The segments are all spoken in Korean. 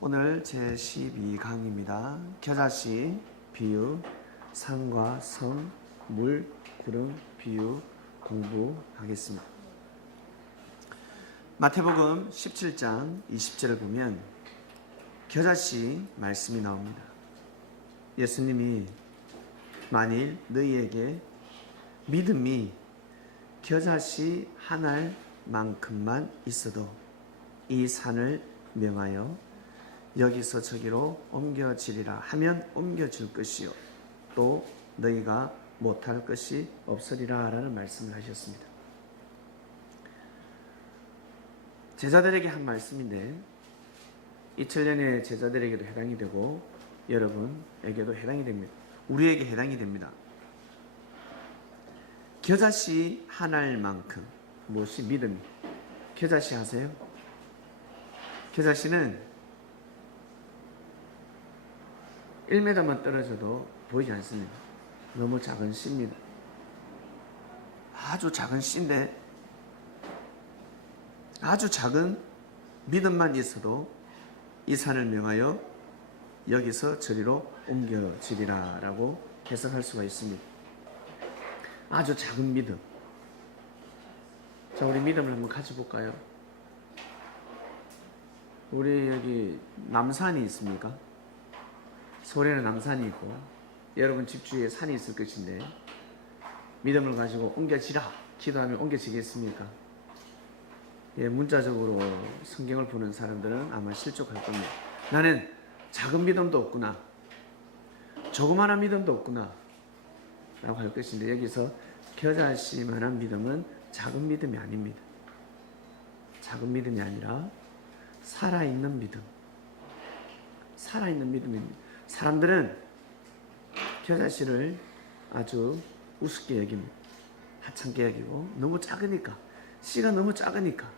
오늘 제12강입니다. 겨자씨, 비유, 산과 섬, 물, 구름, 비유 공부하겠습니다. 마태복음 17장 20절을 보면 겨자씨 말씀이 나옵니다. 예수님이 만일 너희에게 믿음이 겨자씨 한 알만큼만 있어도 이 산을 명하여 여기서 저기로 옮겨지리라 하면 옮겨질 것이요 또 너희가 못할 것이 없으리라 라는 말씀을 하셨습니다. 제자들에게 한 말씀인데 2000년의 제자들에게도 해당이 되고 여러분에게도 해당이 됩니다. 우리에게 해당이 됩니다. 겨자씨 한 알만큼 무엇이 믿음이? 겨자씨 아세요? 겨자씨는 1m만 떨어져도 보이지 않습니다. 너무 작은 씨입니다. 아주 작은 씨인데 아주 작은 믿음만 있어도 이 산을 명하여 여기서 저리로 옮겨지리라 라고 해석할 수가 있습니다. 아주 작은 믿음. 자, 우리 믿음을 한번 같이 볼까요? 우리 여기 남산이 있습니까? 서울에는 남산이 있고 여러분 집 주위에 산이 있을 것인데 믿음을 가지고 옮겨지라 기도하면 옮겨지겠습니까? 예, 문자적으로 성경을 보는 사람들은 아마 실족할 겁니다. 나는 작은 믿음도 없구나, 조그마한 믿음도 없구나 라고 할 것인데 여기서 겨자씨만한 믿음은 작은 믿음이 아닙니다. 작은 믿음이 아니라 살아있는 믿음, 살아있는 믿음입니다. 사람들은 겨자씨를 아주 우습게 여깁니다. 하찮게 여기고 너무 작으니까, 씨가 너무 작으니까.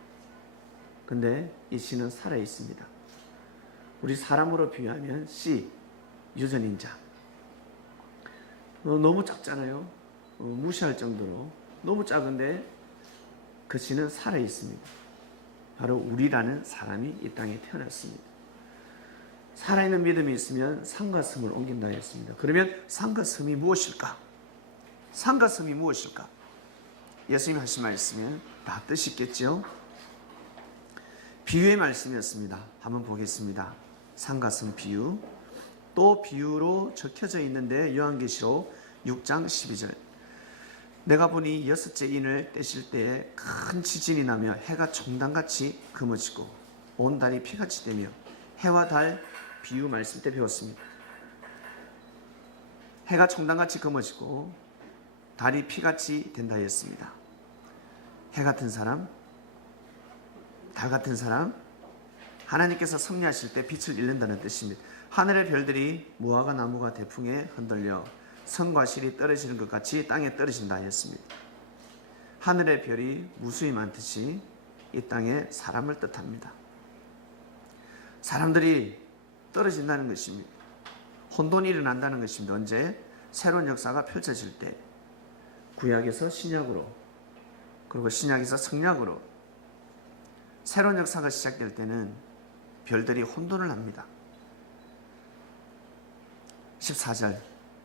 근데 이 씨는 살아있습니다. 우리 사람으로 비유하면 씨, 유전인자. 너무 작잖아요. 무시할 정도로 너무 작은데 그 씨는 살아있습니다. 바로 우리라는 사람이 이 땅에 태어났습니다. 살아있는 믿음이 있으면 산과 섬을 옮긴다 했습니다. 그러면 산과 섬이 무엇일까? 산과 섬이 무엇일까? 예수님이 하신 말씀은 다 뜻이 있겠죠? 비유의 말씀이었습니다. 한번 보겠습니다. 산과 섬 비유. 또 비유로 적혀져 있는데 요한계시록 6장 12절. 내가 보니 6째 인을 떼실 때에 큰 지진이 나며 해가 종단같이 금어지고 온 달이 피같이 되며 해와 달 비유 말씀 때 배웠습니다. 해가 총단같이 검어지고 달이 피같이 된다 했습니다. 해 같은 사람, 달 같은 사람, 하나님께서 섭리하실 때 빛을 잃는다는 뜻입니다. 하늘의 별들이 무화과 나무가 대풍에 흔들려 성과 실이 떨어지는 것 같이 땅에 떨어진다 했습니다. 하늘의 별이 무수히 많듯이 이 땅에 사람을 뜻합니다. 사람들이 떨어진다는 것입니다. 혼돈이 일어난다는 것입니다. 언제? 새로운 역사가 펼쳐질 때, 구약에서 신약으로, 그리고 신약에서 성약으로 새로운 역사가 시작될 때는 별들이 혼돈을 합니다. 14절.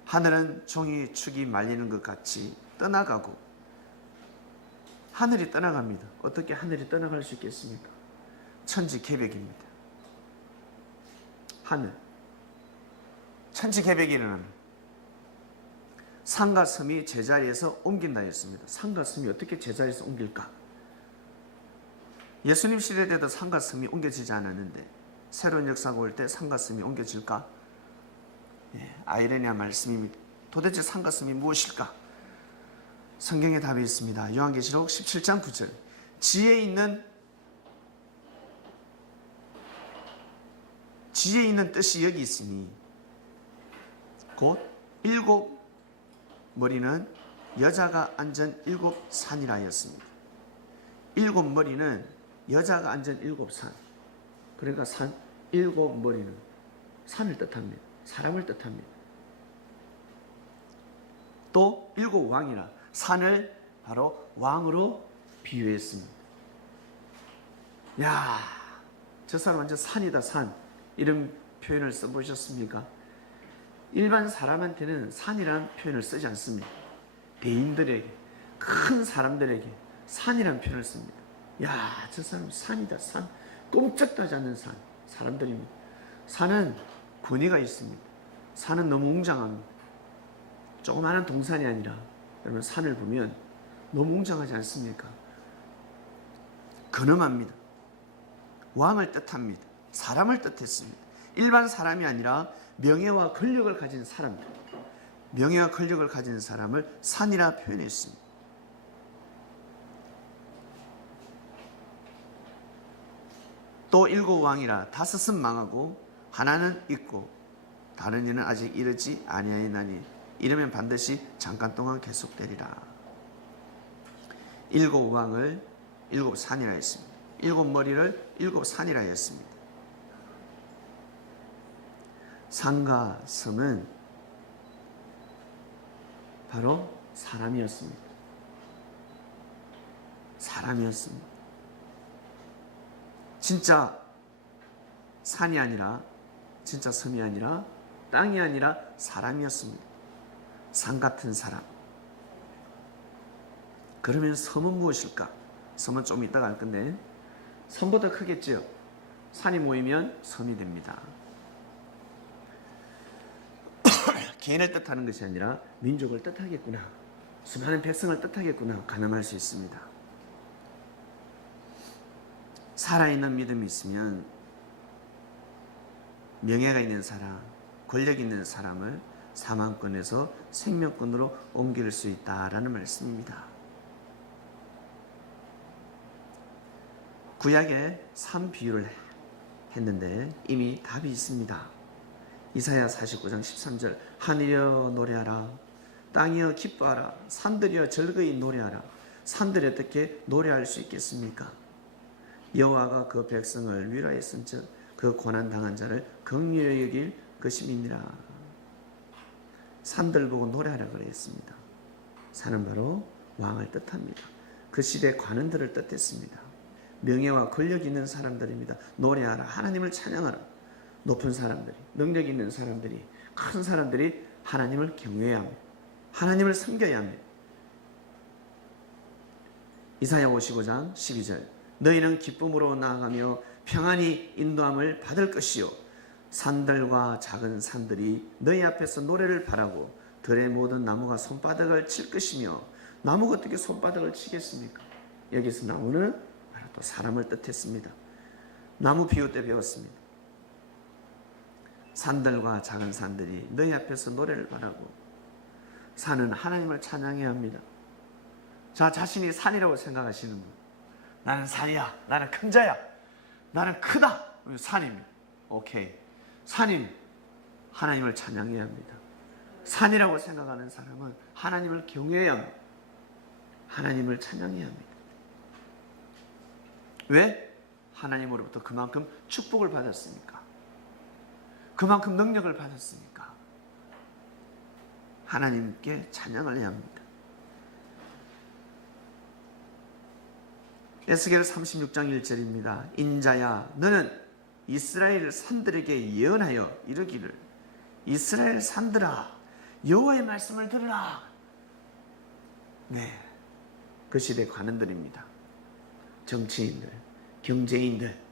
하늘은 종이 축이 말리는 것 같이 떠나가고. 하늘이 떠나갑니다. 어떻게 하늘이 떠나갈 수 있겠습니까? 천지개벽입니다. 하늘, 천지개벽이 일어납니다. 산과 섬이 제자리에서 옮긴다 했습니다. 산과 섬이 어떻게 제자리에서 옮길까? 예수님 시대 때도 산과 섬이 옮겨지지 않았는데 새로운 역사가 올 때 산과 섬이 옮겨질까? 아이러니한 말씀입니다. 도대체 산과 섬이 무엇일까? 성경에 답이 있습니다. 요한계시록 17장 9절. 지혜 있는 뜻이 여기 있으니 곧 7 머리는 여자가 앉은 7 산이라 하였습니다. 7 머리는 여자가 앉은 7 산. 그러니까 산 7 머리는 산을 뜻합니다. 사람을 뜻합니다. 또 7 왕이라 산을 바로 왕으로 비유했습니다. 야, 저 사람 완전 산이다, 산. 이런 표현을 써보셨습니까? 일반 사람한테는 산이라는 표현을 쓰지 않습니다. 대인들에게, 큰 사람들에게 산이라는 표현을 씁니다. 야, 저 사람 산이다, 산. 꼼짝도 하지 않는 산, 사람들입니다. 산은 권위가 있습니다. 산은 너무 웅장합니다. 조그마한 동산이 아니라 여러분 산을 보면 너무 웅장하지 않습니까? 근엄합니다. 왕을 뜻합니다. 사람을 뜻했습니다. 일반 사람이 아니라 명예와 권력을 가진 사람들, 명예와 권력을 가진 사람을 산이라 표현했습니다. 또 7 왕이라 5은 망하고 하나는 있고 다른 이는 아직 이르지 아니하였나니 이르면 반드시 잠깐 동안 계속되리라. 7 왕을 7 산이라 했습니다. 7 머리를 7 산이라 했습니다. 산과 섬은 바로 사람이었습니다. 사람이었습니다. 진짜 산이 아니라, 진짜 섬이 아니라, 땅이 아니라 사람이었습니다. 산 같은 사람. 그러면 섬은 무엇일까? 섬은 좀 이따가 할 건데, 섬보다 크겠지요. 산이 모이면 섬이 됩니다. 개인을 뜻하는 것이 아니라 민족을 뜻하겠구나, 수많은 백성을 뜻하겠구나 가늠할 수 있습니다. 살아있는 믿음이 있으면 명예가 있는 사람, 권력 있는 사람을 사망권에서 생명권으로 옮길 수 있다라는 말씀입니다. 구약에 삶 비유를 했는데 이미 답이 있습니다. 이사야 49장 13절 하늘이여 노래하라, 땅이여 기뻐하라, 산들이여 즐거이 노래하라. 산들이 어떻게 노래할 수 있겠습니까? 여호와가 그 백성을 위로하였은즉 그 고난당한 자를 긍휼히 여길 것임이니라. 산들 보고 노래하라 그랬습니다. 산은 바로 왕을 뜻합니다. 그 시대 관원들을 뜻했습니다. 명예와 권력 있는 사람들입니다. 노래하라, 하나님을 찬양하라. 높은 사람들이, 능력 있는 사람들이, 큰 사람들이 하나님을 경외해야 합니다. 하나님을 섬겨야 합니다. 이사야 55장 12절 너희는 기쁨으로 나아가며 평안히 인도함을 받을 것이요 산들과 작은 산들이 너희 앞에서 노래를 바라고 들의 모든 나무가 손바닥을 칠 것이며. 나무가 어떻게 손바닥을 치겠습니까? 여기서 나무는 바로 또 사람을 뜻했습니다. 나무 비유 때 배웠습니다. 산들과 작은 산들이 너희 앞에서 노래를 바라고. 산은 하나님을 찬양해야 합니다. 자, 자신이 산이라고 생각하시는 분, 나는 산이야, 나는 큰 자야, 나는 크다, 산입니다. 오케이, 산임, 하나님을 찬양해야 합니다. 산이라고 생각하는 사람은 하나님을 경외해야 합니다. 하나님을 찬양해야 합니다. 왜? 하나님으로부터 그만큼 축복을 받았으니까, 그만큼 능력을 받았으니까 하나님께 찬양을 해야 합니다. 에스겔 36장 1절입니다. 인자야 너는 이스라엘 산들에게 예언하여 이르기를 이스라엘 산들아 여호와의 말씀을 들으라. 네, 그 시대 관원들입니다. 정치인들, 경제인들,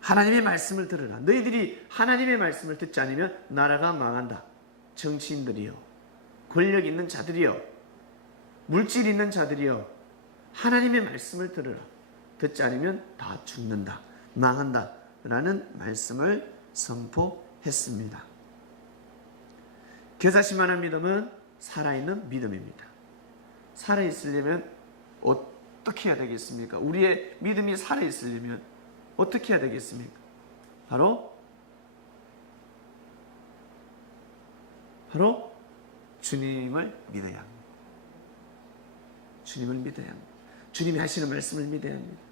하나님의 말씀을 들으라. 너희들이 하나님의 말씀을 듣지 않으면 나라가 망한다. 정치인들이요, 권력 있는 자들이요, 물질 있는 자들이요, 하나님의 말씀을 들으라. 듣지 않으면 다 죽는다, 망한다 라는 말씀을 선포했습니다. 겨자씨만한 믿음은 살아있는 믿음입니다. 살아있으려면 어떻게 해야 되겠습니까? 우리의 믿음이 살아있으려면 어떻게 해야 되겠습니까? 바로 주님을 믿어야 합니다. 주님을 믿어야 합니다. 주님이 하시는 말씀을 믿어야 합니다.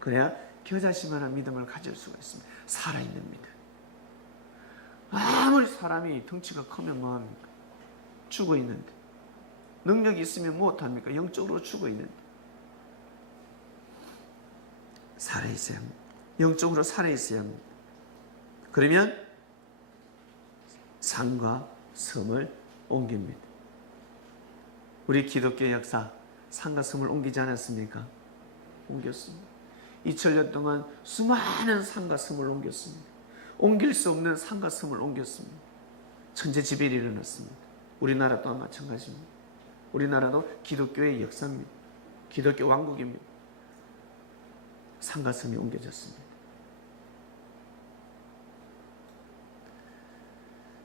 그래야 겨자씨만한 믿음을 가질 수가 있습니다. 살아있는 믿음. 아무리 사람이 덩치가 크면 뭐합니까? 죽어있는데. 능력이 있으면 못합니까? 영적으로 죽어있는데. 살아있어야 합니다. 영적으로 살아있어야 합니다. 그러면 산과 섬을 옮깁니다. 우리 기독교 역사 산과 섬을 옮기지 않았습니까? 옮겼습니다. 2000년 동안 수많은 산과 섬을 옮겼습니다. 옮길 수 없는 산과 섬을 옮겼습니다. 천재지변이 일어났습니다. 우리나라 또한 마찬가지입니다. 우리나라도 기독교의 역사입니다. 기독교 왕국입니다. 산과 섬이 옮겨졌습니다.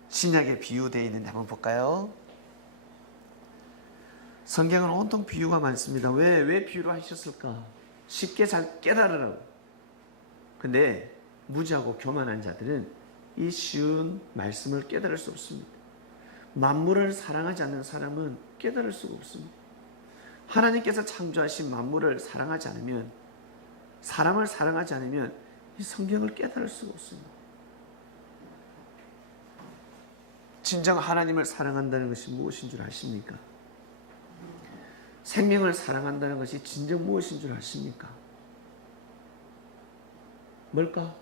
신약에 비유되어 있는데 한번 볼까요? 성경은 온통 비유가 많습니다. 왜 비유를 하셨을까? 쉽게 잘 깨달으라고. 근데 무지하고 교만한 자들은 이 쉬운 말씀을 깨달을 수 없습니다. 만물을 사랑하지 않는 사람은 깨달을 수가 없습니다. 하나님께서 창조하신 만물을 사랑하지 않으면, 사람을 사랑하지 않으면 이 성경을 깨달을 수가 없습니다. 진정 하나님을 사랑한다는 것이 무엇인 줄 아십니까? 생명을 사랑한다는 것이 진정 무엇인 줄 아십니까? 뭘까?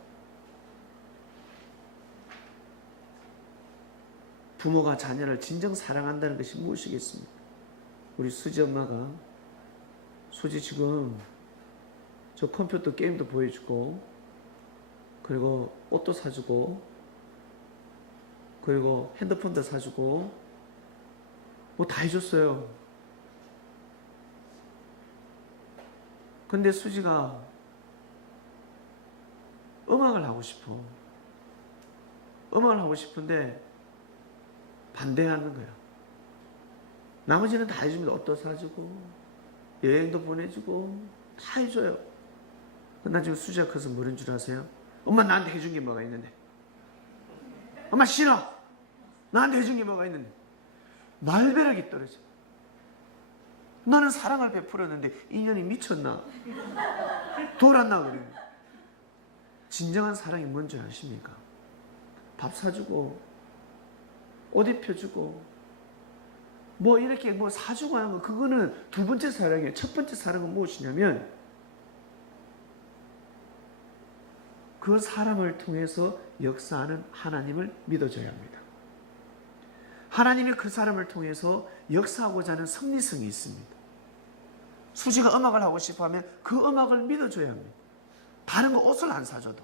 부모가 자녀를 진정 사랑한다는 것이 무엇이겠습니까? 우리 수지 엄마가, 수지 지금 저 컴퓨터 게임도 보여주고, 그리고 옷도 사주고, 그리고 핸드폰도 사주고, 뭐 다 해줬어요. 근데 수지가 음악을 하고 싶어. 음악을 하고 싶은데 반대하는 거야. 나머지는 다 해줍니다. 옷도 사주고 여행도 보내주고 다 해줘요. 나중에 수지가 커서 뭐라는 줄 아세요? 엄마 나한테 해준 게 뭐가 있는데? 엄마 싫어! 나한테 해준 게 뭐가 있는데? 말벼락이 떨어져. 나는 사랑을 베풀었는데 인연이 미쳤나? 돌았나? 그래. 진정한 사랑이 뭔지 아십니까? 밥 사주고 옷 입혀주고 뭐 이렇게 뭐 사주고 하는 거, 그거는 두 번째 사랑이에요. 첫 번째 사랑은 무엇이냐면 그 사람을 통해서 역사하는 하나님을 믿어줘야 합니다. 하나님이 그 사람을 통해서 역사하고자 하는 섭리성이 있습니다. 수지가 음악을 하고 싶어 하면 그 음악을 믿어줘야 합니다. 다른 거 옷을 안 사줘도,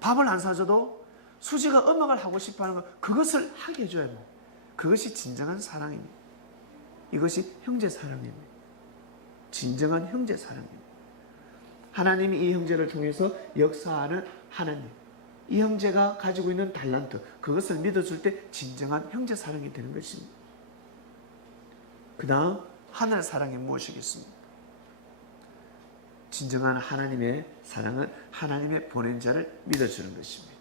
밥을 안 사줘도 수지가 음악을 하고 싶어 하는 거, 그것을 하게 해줘야 합니다. 그것이 진정한 사랑입니다. 이것이 형제 사랑입니다. 진정한 형제 사랑입니다. 하나님이 이 형제를 통해서 역사하는 하나님, 이 형제가 가지고 있는 달란트, 그것을 믿어줄 때 진정한 형제 사랑이 되는 것입니다. 그 다음 하늘 사랑이 무엇이겠습니까? 진정한 하나님의 사랑은 하나님의 보낸 자를 믿어주는 것입니다.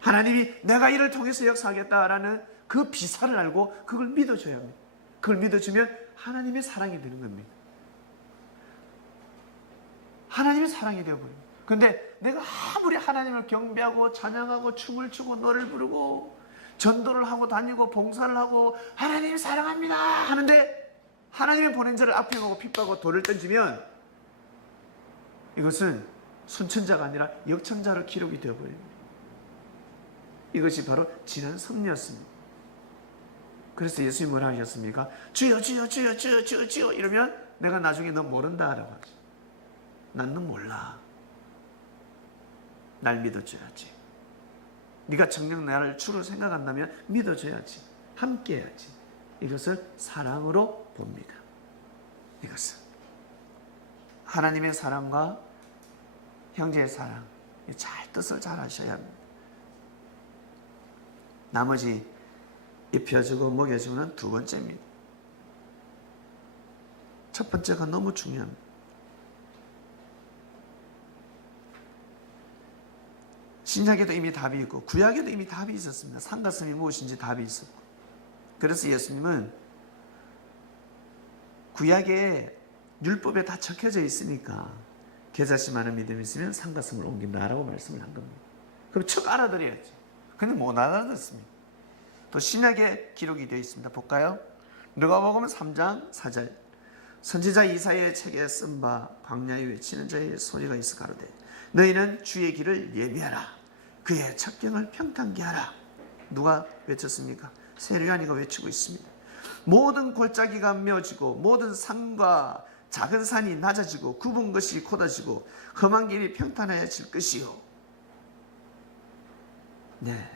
하나님이 내가 이를 통해서 역사하겠다라는 그 비사를 알고 그걸 믿어줘야 합니다. 그걸 믿어주면 하나님의 사랑이 되는 겁니다. 하나님의 사랑이 되어버립니다. 근데 내가 아무리 하나님을 경배하고 찬양하고 춤을 추고 노래를 부르고 전도를 하고 다니고 봉사를 하고 하나님 사랑합니다 하는데 하나님의 보낸 자를 앞에 보고 핍박하고 돌을 던지면 이것은 순천자가 아니라 역천자로 기록이 되어버립니다. 이것이 바로 지난 섭리였습니다. 그래서 예수님이 뭐라 하셨습니까? 주여 주여 주여 주여 주여 주여 이러면 내가 나중에 너 모른다 라고 하죠. 난 너 몰라. 날 믿어줘야지. 네가 정녕 나를 주로 생각한다면 믿어줘야지. 함께 해야지. 이것을 사랑으로 봅니다. 이것은 하나님의 사랑과 형제의 사랑, 잘 뜻을 잘 하셔야 합니다. 나머지 입혀주고 먹여주고는 두 번째입니다. 첫 번째가 너무 중요합니다. 신약에도 이미 답이 있고 구약에도 이미 답이 있었습니다. 산과 섬이 무엇인지 답이 있었고, 그래서 예수님은 구약에 율법에 다 적혀져 있으니까 겨자씨만한 믿음이 있으면 산과 섬을 옮긴다라고 말씀을 한 겁니다. 그럼 척 알아들어야지. 근데 못 알아듣습니다. 또 신약에 기록이 되어 있습니다. 볼까요? 누가복음 3장 4절. 선지자 이사야의 책에 쓴 바 광야에 외치는 자의 소리가 있어 가로되 너희는 주의 길을 예비하라. 그의 첩경을 평탄케 하라. 누가 외쳤습니까? 세례요한이가 외치고 있습니다. 모든 골짜기가 메어지고 모든 산과 작은 산이 낮아지고 굽은 것이 곧아지고 험한 길이 평탄해질 것이요. 네.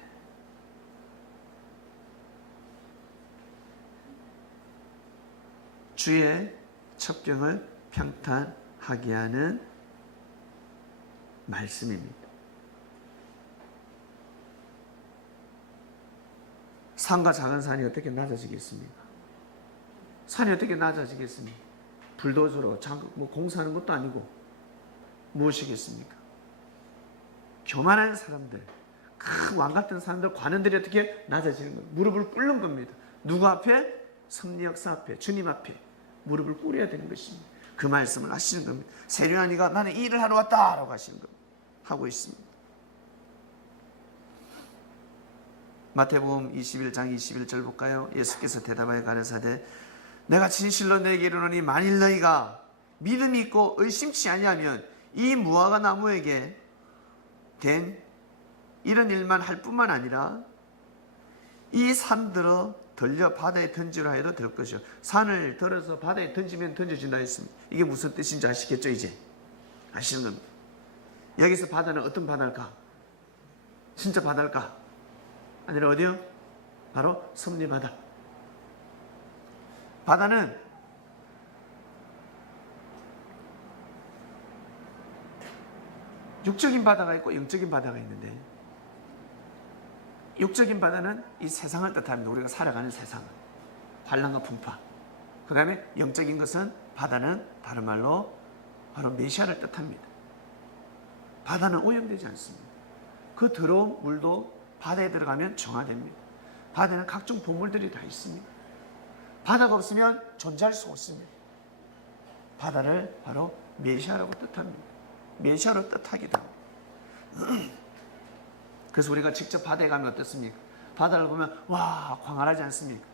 주의 첩경을 평탄하게 하는 말씀입니다. 산과 작은 산이 어떻게 낮아지겠습니까? 산이 어떻게 낮아지겠습니까? 불도저로 공사하는 것도 아니고 무엇이겠습니까? 교만한 사람들, 큰 왕 같은 사람들, 관원들이 어떻게 낮아지는 겁니다. 무릎을 꿇는 겁니다. 누구 앞에? 섭리 역사 앞에, 주님 앞에 무릎을 꿇어야 되는 것입니다. 그 말씀을 하시는 겁니다. 세례요한이가 나는 이 일을 하러 왔다 라고 하시는 겁니다. 하고 있습니다. 마태복음 21장 21절 볼까요? 예수께서 대답하여 가라사대 내가 진실로 너에게 이르노니 만일 너희가 믿음이 있고 의심치 아니하면 이 무화과 나무에게 된 이런 일만 할 뿐만 아니라 이 산들어 들려 바다에 던지라 해도 될 것이요. 산을 들어서 바다에 던지면 던져진다 했습니다. 이게 무슨 뜻인지 아시겠죠? 이제 아시는 겁니다. 여기서 바다는 어떤 바다일까? 진짜 바다일까? 아니라 어디요? 바로 섭리바다. 바다는 육적인 바다가 있고 영적인 바다가 있는데 육적인 바다는 이 세상을 뜻합니다. 우리가 살아가는 세상, 환난과 풍파. 그 다음에 영적인 것은 바다는 다른 말로 바로 메시아를 뜻합니다. 바다는 오염되지 않습니다. 그 더러운 물도 바다에 들어가면 정화됩니다. 바다에는 각종 보물들이 다 있습니다. 바다가 없으면 존재할 수 없습니다. 바다를 바로 메시아라고 뜻합니다. 메시아로 뜻하기도 합니다. 그래서 우리가 직접 바다에 가면 어떻습니까? 바다를 보면 와 광활하지 않습니까?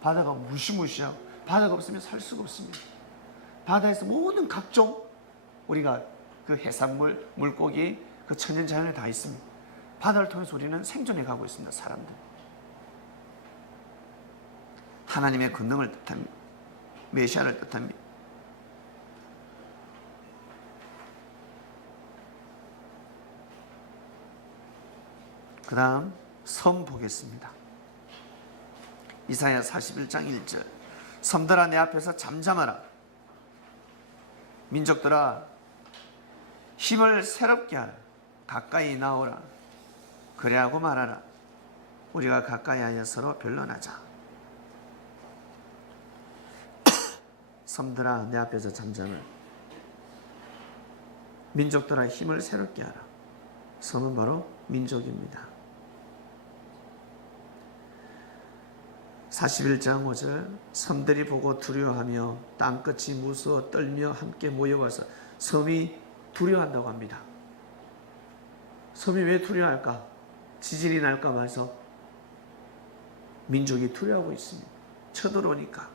바다가 무시무시하고 바다가 없으면 살 수가 없습니다. 바다에서 모든 각종 우리가 그 해산물, 물고기, 그 천연자연이 다 있습니다. 바다를 통해서 우리는 생존해 가고 있습니다. 사람들. 하나님의 권능을 뜻합니다. 메시아를 뜻합니다. 그 다음 섬 보겠습니다. 이사야 41장 1절 섬들아 내 앞에서 잠잠하라. 민족들아 힘을 새롭게 하라. 가까이 나오라. 그래하고 말하라. 우리가 가까이 하여 서로 변론하자. 섬들아 내 앞에서 잠잠하라. 민족들아 힘을 새롭게 하라. 섬은 바로 민족입니다. 41장 5절 섬들이 보고 두려워하며 땅끝이 무서워 떨며 함께 모여와서 섬이 두려워한다고 합니다. 섬이 왜 두려워할까? 지진이 날까 봐서 민족이 두려워하고 있습니다. 쳐들어오니까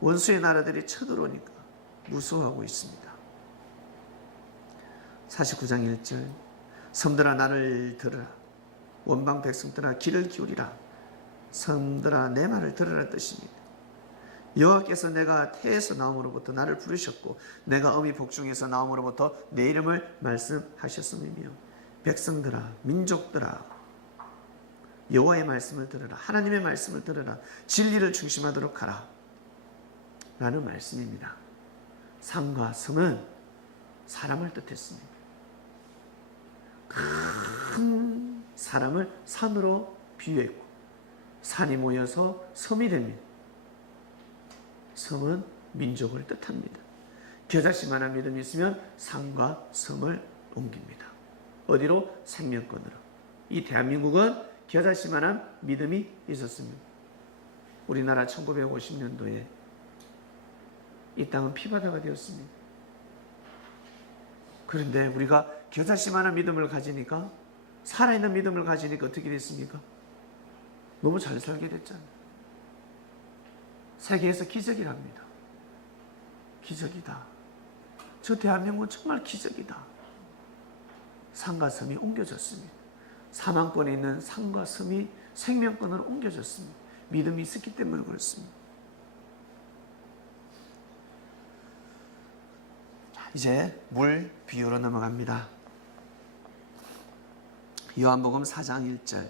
원수의 나라들이 쳐들어오니까 무서워하고 있습니다. 49장 1절 섬들아 나를 들으라. 원방 백성들아 귀를 기울이라. 섬들아 내 말을 들으라 뜻입니다. 여호와께서 내가 태에서 나옴으로부터 나를 부르셨고 내가 어미 복중에서 나옴으로부터 내 이름을 말씀하셨음이며 백성들아 민족들아 여호와의 말씀을 들으라. 하나님의 말씀을 들으라. 진리를 중심하도록 하라 라는 말씀입니다. 산과 섬은 사람을 뜻했습니다. 큰 사람을 산으로 비유했고 산이 모여서 섬이 됩니다. 섬은 민족을 뜻합니다. 겨자씨만한 믿음이 있으면 산과 섬을 옮깁니다. 어디로? 생명권으로. 이 대한민국은 겨자씨만한 믿음이 있었습니다. 우리나라 1950년도에 이 땅은 피바다가 되었습니다. 그런데 우리가 겨자씨만한 믿음을 가지니까 살아있는 믿음을 가지니까 어떻게 됐습니까? 너무 잘 살게 됐잖아요. 세계에서 기적이랍니다. 기적이다. 저 대한민국은 정말 기적이다. 산과 섬이 옮겨졌습니다. 사망권에 있는 산과 섬이 생명권으로 옮겨졌습니다. 믿음이 있었기 때문에 그렇습니다. 자, 이제 물 비유로 넘어갑니다. 요한복음 4장 1절.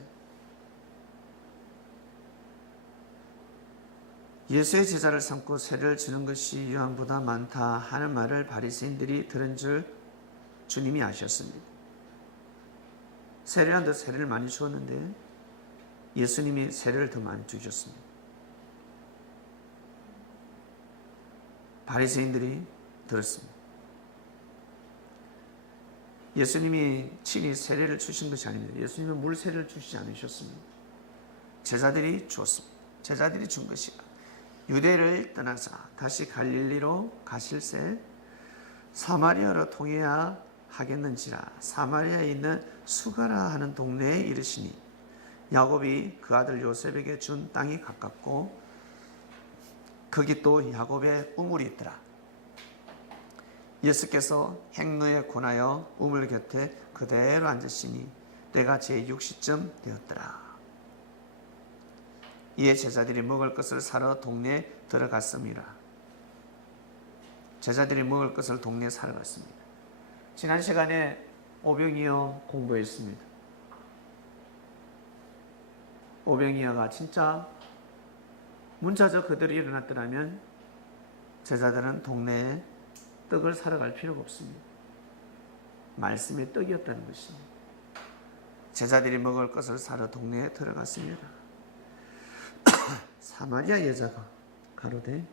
예수의 제자를 삼고 세례를 주는 것이 요한보다 많다 하는 말을 바리새인들이 들은 줄 주님이 아셨습니다. 세례한다 세례를 많이 주었는데 예수님이 세례를 더 많이 주셨습니다. 바리새인들이 들었습니다. 예수님이 친히 세례를 주신 것이 아닙니다. 예수님은 물 세례를 주시지 않으셨습니다. 제자들이 주었습니다. 제자들이 준 것이다. 유대를 떠나서 다시 갈릴리로 가실새 사마리아로 통해야 하겠는지라. 사마리아에 있는 수가라 하는 동네에 이르시니 야곱이 그 아들 요셉에게 준 땅이 가깝고 거기 또 야곱의 우물이 있더라. 예수께서 행로에 권하여 우물 곁에 그대로 앉으시니 때가 제6시쯤 되었더라. 이에 제자들이 먹을 것을 사러 동네에 들어갔습니다. 제자들이 먹을 것을 동네에 사러 갔습니다. 지난 시간에 오병이어 공부했습니다. 오병이어가 진짜 문자적 그대로 일어났더라면 제자들은 동네에 떡을 사러 갈 필요가 없습니다. 말씀의 떡이었다는 것입니다. 제자들이 먹을 것을 사러 동네에 들어갔습니다. 사마리아 여자가 가로되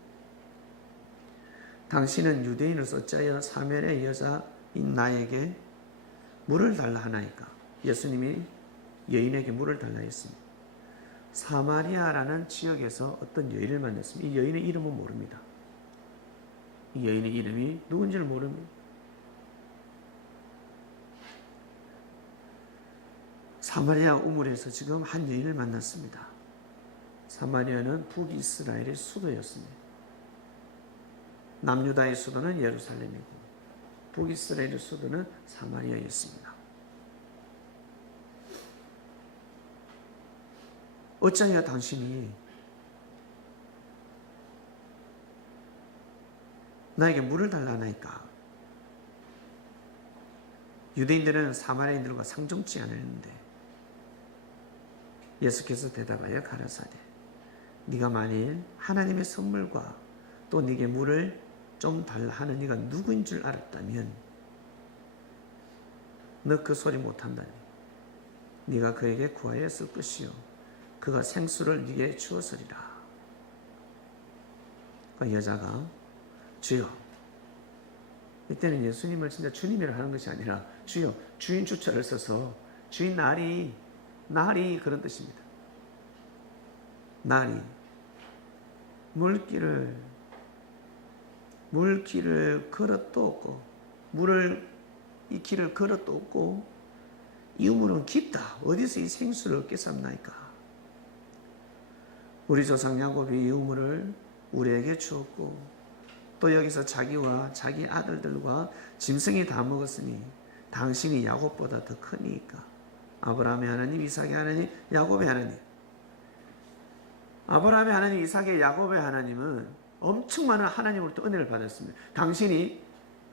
당신은 유대인으로서 어찌하여 사마리아 여자인 나에게 물을 달라 하나이까. 예수님이 여인에게 물을 달라 했습니다. 사마리아라는 지역에서 어떤 여인을 만났습니다. 이 여인의 이름은 모릅니다. 이 여인의 이름이 누군지를 모릅니다. 사마리아 우물에서 지금 한 여인을 만났습니다. 사마리아는 북이스라엘의 수도였습니다. 남유다의 수도는 예루살렘이고 북이스라엘의 수도는 사마리아였습니다. 어찌하여 당신이 나에게 물을 달라 하나이까. 유대인들은 사마리아인들과 상종치 않았는데 예수께서 대답하여 가라사대 네가 만일 하나님의 선물과 또 네게 물을 좀 달라 하는 이가 누구인 줄 알았다면 너 그 소리 못한다니 네가 그에게 구하였을 것이요 그가 생수를 네게 주었으리라. 그 여자가 주여, 이때는 예수님을 진짜 주님이라 하는 것이 아니라 주여, 주인 주차를 써서 주인 날이 그런 뜻입니다. 날이 물길을 걸어도 없고 이 길을 걸어도 없고 이 우물은 깊다. 어디서 이 생수를 얻겠습니까? 우리 조상 야곱이 이 우물을 우리에게 주었고 또 여기서 자기와 자기 아들들과 짐승이 다 먹었으니 당신이 야곱보다 더 크니까. 아브라함의 하나님, 이삭의 하나님, 야곱의 하나님. 아브라함의 하나님, 이삭의 야곱의 하나님은 엄청 많은 하나님으로부터 은혜를 받았습니다. 당신이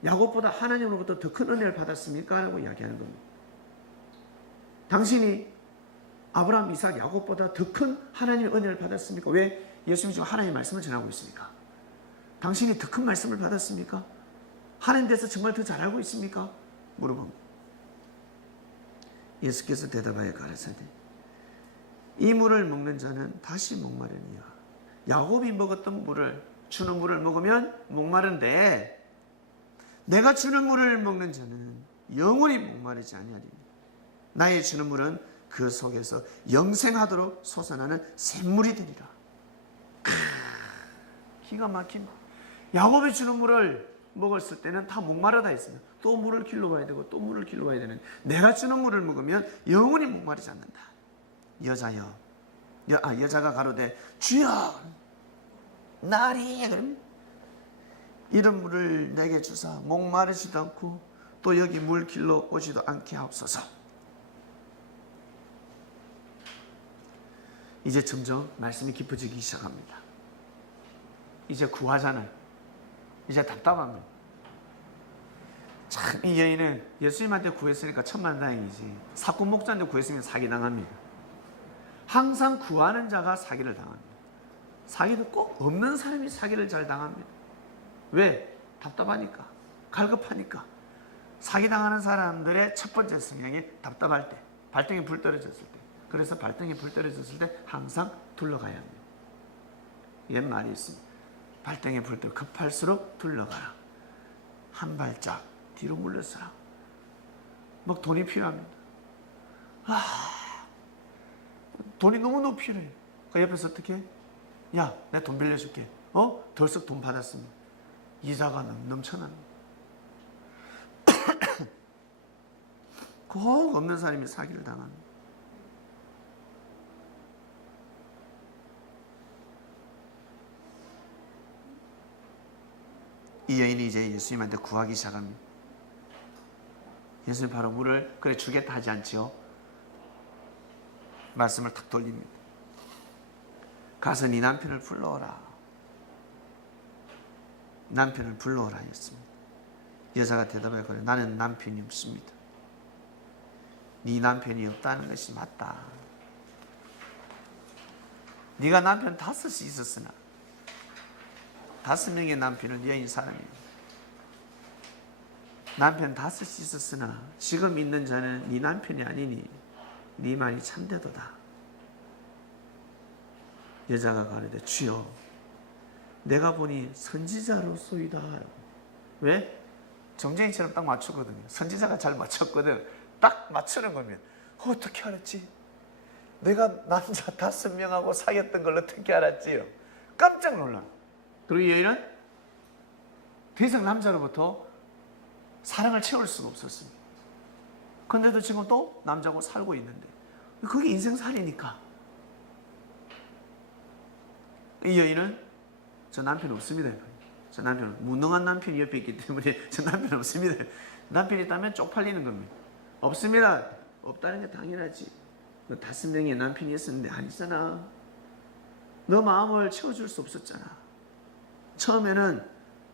야곱보다 하나님으로부터 더 큰 은혜를 받았습니까? 라고 이야기하는 겁니다. 당신이 아브라함, 이삭, 야곱보다 더 큰 하나님의 은혜를 받았습니까? 왜? 예수님이 지금 하나님의 말씀을 전하고 있으니까. 당신이 더 큰 말씀을 받았습니까? 하나님 대해서 정말 더 잘 알고 있습니까? 물어봅니다. 예수께서 대답하여 가라사대 이 물을 먹는 자는 다시 목마르니와 야곱이 먹었던 물을 주는 물을 먹으면 목마른데 내가 주는 물을 먹는 자는 영원히 목마르지 아니하리니 나의 주는 물은 그 속에서 영생하도록 솟아나는 샘물이 되리라. 기가 막힌. 야곱이 주는 물을 먹었을 때는 다 목마르다 했습니다. 또 물을 길러 와야 되고 또 물을 길러 와야 되는 내가 주는 물을 먹으면 영원히 목마르지 않는다. 여자가 가로되 주여 날이 이런 물을 내게 주사 목마르지도 않고 또 여기 물 길러 오지도 않게 하옵소서. 이제 점점 말씀이 깊어지기 시작합니다. 이제 구하잖아요. 이제 답답합니다. 참 이 여인은 예수님한테 구했으니까 천만다행이지, 사꾼 목자한테 구했으면 사기당합니다. 항상 구하는 자가 사기를 당합니다. 사기도 꼭 없는 사람이 사기를 잘 당합니다. 왜? 답답하니까, 갈급하니까. 사기당하는 사람들의 첫 번째 성향이 답답할 때, 발등에 불 떨어졌을 때. 그래서 발등에 불 떨어졌을 때 항상 둘러가야 합니다. 옛말이 있습니다. 발등에 불 떨어 급할수록 둘러가라. 한 발짝 뒤로 물러서라. 막 돈이 필요합니다. 돈이 너무너무 필요해요. 그 옆에서 어떻게 해? 야, 내가 돈 빌려줄게. 덜썩 돈 받았습니다. 이자가 넘쳐납니다. 꼭 없는 사람이 사기를 당합니다. 이 여인이 이제 예수님한테 구하기 시작합니다. 예수님 바로 물을 그래 주겠다 하지 않지요. 말씀을 탁 돌립니다. 가서 네 남편을 불러오라. 남편을 불러오라 했습니다. 여자가 대답해 그래, 나는 남편이 없습니다. 네 남편이 없다는 것이 맞다. 네가 남편 5이 있었으나 5명의 남편은 여인 사람이에요. 남편 5이 있었으나 지금 있는 자는 네 남편이 아니니 네 말이 참되도다. 여자가 가로되 주여 내가 보니 선지자로소이다. 왜? 정재인처럼 딱 맞추거든요. 선지자가 잘 맞췄거든. 딱 맞추는 겁니다. 어떻게 알았지? 내가 남자 5명하고 사귀었던 걸 어떻게 알았지요? 깜짝 놀라. 그리고 이 여인은 더 이상 남자로부터 사랑을 채울 수가 없었습니다. 그런데도 지금 또 남자하고 살고 있는데 그게 인생살이니까 이 여인은 저 남편 없습니다. 저 남편, 무능한 남편이 옆에 있기 때문에 저 남편 없습니다. 남편이 있다면 쪽팔리는 겁니다. 없습니다. 없다는 게 당연하지. 너 5명의 남편이 있었는데 아니잖아. 너 마음을 채워줄 수 없었잖아. 처음에는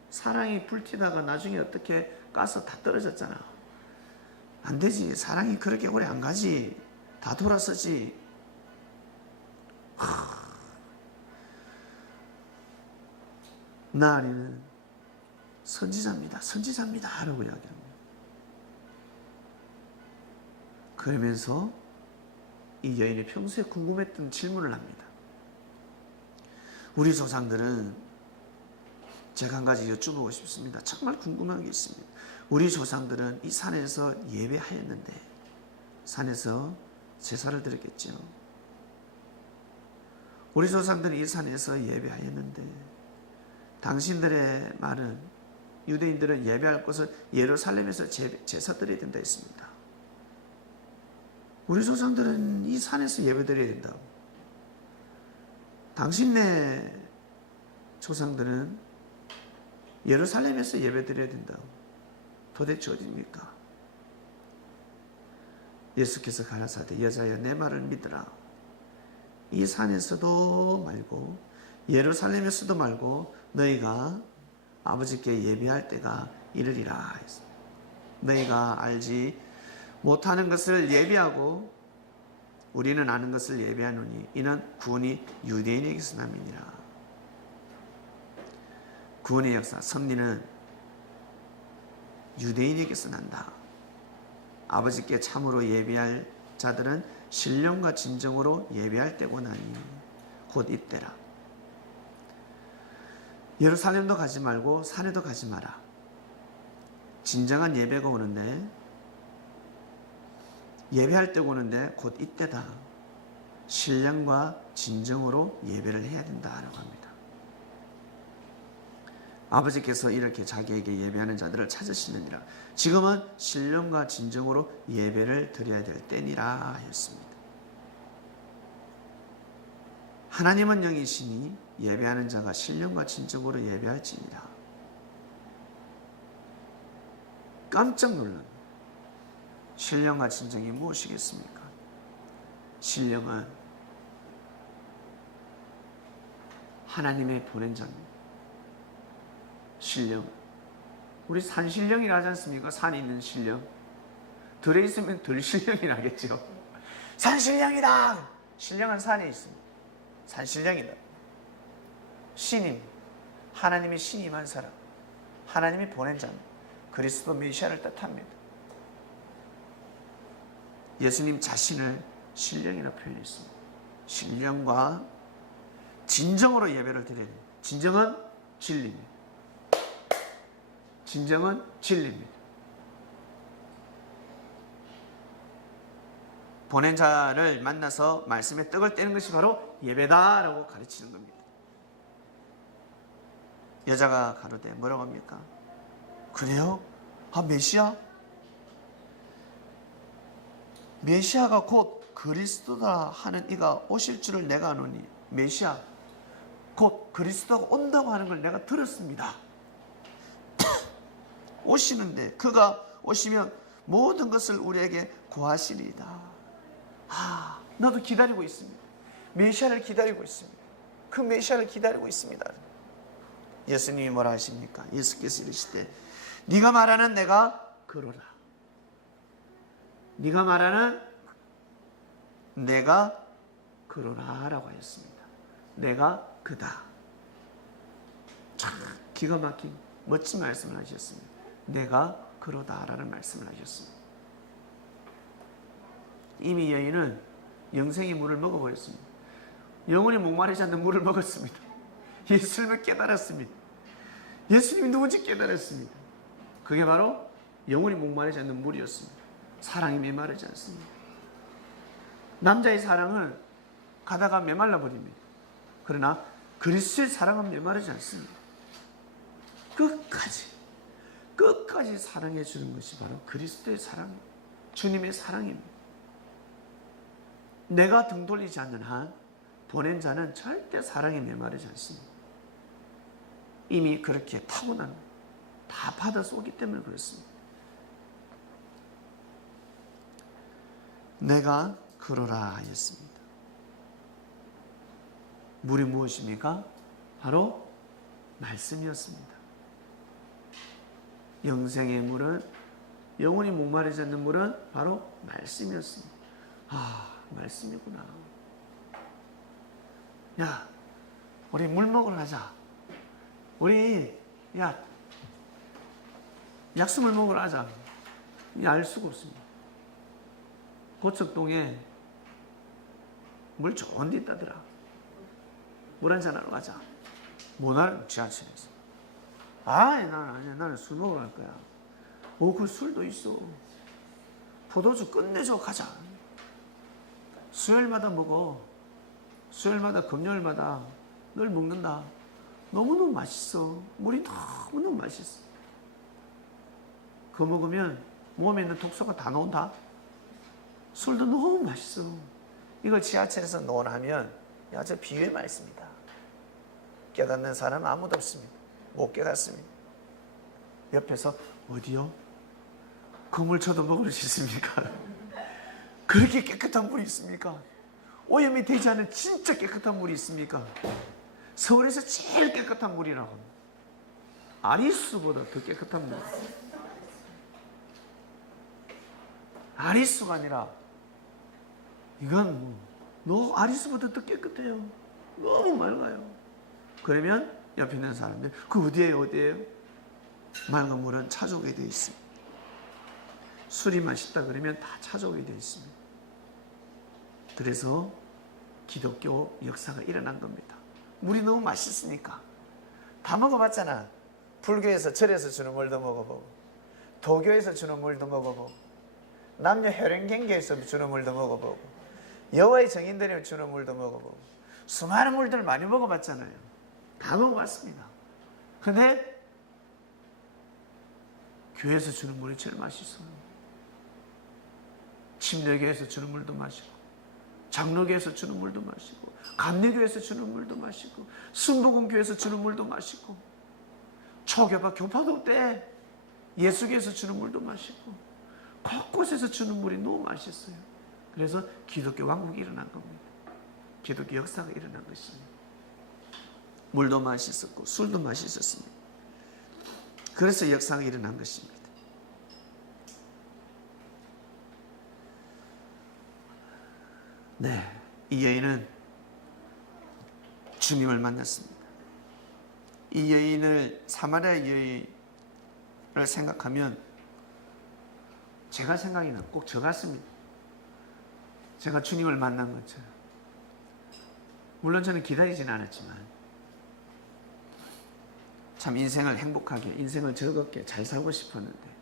사랑이 불티다가 나중에 어떻게 가서 다 떨어졌잖아. 안 되지. 사랑이 그렇게 오래 안 가지. 다 돌아서지. 나리는 선지자입니다. 선지자입니다. 라고 이야기합니다. 그러면서 이 여인이 평소에 궁금했던 질문을 합니다. 우리 조상들은 제가 한 가지 여쭤보고 싶습니다. 정말 궁금한 게 있습니다. 우리 조상들은 이 산에서 예배하였는데 산에서 제사를 드렸겠죠. 우리 조상들은 이 산에서 예배하였는데 당신들의 말은 유대인들은 예배할 것을 예루살렘에서 제사 드려야 된다 했습니다. 우리 조상들은 이 산에서 예배 드려야 된다고. 당신네 조상들은 예루살렘에서 예배 드려야 된다고. 도대체 어디입니까? 예수께서 가라사대 여자여 내 말을 믿으라. 이 산에서도 말고 예루살렘에서도 말고 너희가 아버지께 예배할 때가 이르리라 했습니다. 너희가 알지 못하는 것을 예배하고 우리는 아는 것을 예배하노니 이는 구원이 유대인에게서 남이니라. 구원의 역사, 섭리는 유대인에게서 난다. 아버지께 참으로 예배할 자들은 신령과 진정으로 예배할 때고 나니 곧 이때라. 예루살렘도 가지 말고 산에도 가지 마라. 진정한 예배가 오는데 예배할 때가 오는데 곧 이때다. 신령과 진정으로 예배를 해야 된다라고 합니다. 아버지께서 이렇게 자기에게 예배하는 자들을 찾으시느니라. 지금은 신령과 진정으로 예배를 드려야 될 때니라 하였습니다. 하나님은 영이시니 예배하는 자가 신령과 진정으로 예배할지니라. 깜짝 놀랍니다. 신령과 진정이 무엇이겠습니까? 신령은 하나님의 보낸 자입니다. 신령, 우리 산신령이라 하지 않습니까? 산에 있는 신령. 들에 있으면 들신령이 나겠죠. 산신령이다. 신령은 산에 있습니다. 산신령이다. 신임, 하나님이 신임한 사람, 하나님이 보낸 자입니다. 그리스도 메시아를 뜻합니다. 예수님 자신을 신령이라 표현했습니다. 신령과 진정으로 예배를 드려야 돼요. 진정은 진리입니다. 진정은 진리입니다. 보낸 자를 만나서 말씀에 떡을 떼는 것이 바로 예배다라고 가르치는 겁니다. 여자가 가로되 뭐라고 합니까? 그래요? 메시아? 메시아가 곧 그리스도다 하는 이가 오실 줄을 내가 아노니, 메시아 곧 그리스도가 온다고 하는 걸 내가 들었습니다. 오시는데 그가 오시면 모든 것을 우리에게 구하시리이다. 나도 기다리고 있습니다. 메시아를 기다리고 있습니다. 그 메시아를 기다리고 있습니다. 예수님이 뭐라 하십니까? 예수께서 이르시되 네가 말하는 내가 그로라. 네가 말하는 내가 그로라라고 하였습니다. 내가 그다. 참 기가 막힌 멋진 말씀을 하셨습니다. 내가 그로다라는 말씀을 하셨습니다. 이미 여인은 영생의 물을 먹어버렸습니다. 영원히 목마르지 않는 물을 먹었습니다. 예수님을 깨달았습니다. 예수님이 누군지 깨달았습니다. 그게 바로 영원히 목마르지 않는 물이었습니다. 사랑이 메마르지 않습니다. 남자의 사랑은 가다가 메말라 버립니다. 그러나 그리스도의 사랑은 메마르지 않습니다. 끝까지 사랑해 주는 것이 바로 그리스도의 사랑, 주님의 사랑입니다. 내가 등 돌리지 않는 한 보낸 자는 절대 사랑에 메마르지 않습니다. 이미 그렇게 타고난, 다 받아 쏘기 때문에 그렇습니다. 내가 그러라 하였습니다. 물이 무엇입니까? 바로 말씀이었습니다. 영생의 물은, 영원히 목마르지 않는 물은 바로 말씀이었습니다. 말씀이구나. 야, 우리 물 먹으러 가자. 우리 약수물 먹으러 가자. 알 수가 없습니다. 고척동에 물 좋은 데 있다더라. 물 한잔 하러 가자. 뭐날 지하철에서. 나는 술 먹으러 갈 거야. 그 술도 있어. 포도주 끝내줘 가자. 수요일마다 먹어. 수요일마다 금요일마다 늘 먹는다. 너무너무 맛있어. 물이 너무너무 맛있어. 그거 먹으면 몸에 있는 독소가 다 나온다. 술도 너무 맛있어. 이걸 지하철에서 논하면 저 비유의 말씀이다. 깨닫는 사람은 아무도 없습니다. 못 깨닫습니다. 옆에서 어디요? 그 물 저도 먹을 수 있습니까? 그렇게 깨끗한 물이 있습니까? 오염이 되지 않은 진짜 깨끗한 물이 있습니까? 서울에서 제일 깨끗한 물이라고 합니다. 아리수보다 더 깨끗한 물. 아리수가 아니라 이건 아리수보다 더 깨끗해요. 너무 맑아요. 그러면 옆에 있는 사람들 그 어디예요? 맑은 물은 찾아오게 되어 있습니다. 술이 맛있다 그러면 다 찾아오게 되어 있습니다. 그래서 기독교 역사가 일어난 겁니다. 물이 너무 맛있으니까. 다 먹어봤잖아. 불교에서 절에서 주는 물도 먹어보고, 도교에서 주는 물도 먹어보고, 남녀 혈연경계에서 주는 물도 먹어보고, 여호와의 정인들이 주는 물도 먹어보고, 수많은 물들을 많이 먹어봤잖아요. 다 먹어봤습니다. 근데 교회에서 주는 물이 제일 맛있어요. 침례교회에서 주는 물도 마시고, 장로교회에서 주는 물도 마시고, 감리교회에서 주는 물도 마시고, 순복음교회에서 주는 물도 마시고, 초교파 교파도 때 예수께서 주는 물도 맛있고 곳곳에서 주는 물이 너무 맛있어요. 그래서 기독교 왕국이 일어난 겁니다. 기독교 역사가 일어난 것입니다. 물도 맛있었고 술도 맛있었습니다. 그래서 역사가 일어난 것입니다. 네, 이 여인은 주님을 만났습니다. 이 여인을, 사마리아 여인을 생각하면 제가 생각이 나요. 꼭 저 같습니다. 제가 주님을 만난 것처럼. 물론 저는 기다리진 않았지만 참 인생을 행복하게, 인생을 즐겁게 잘 살고 싶었는데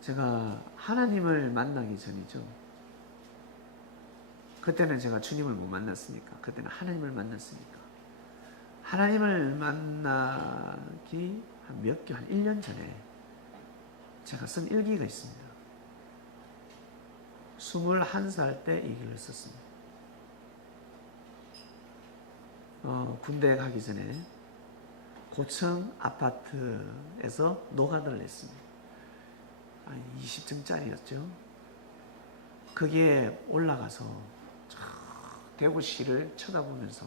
제가 하나님을 만나기 전이죠. 그때는 제가 주님을 못 만났으니까, 그때는 하나님을 만났으니까, 하나님을 만나기 한 몇 개월, 한 1년 전에 제가 쓴 일기가 있습니다. 21살 때 이 글을 썼습니다. 군대 가기 전에 고층 아파트에서 노가다를 했습니다. 20층짜리였죠. 거기에 올라가서 대구시를 쳐다보면서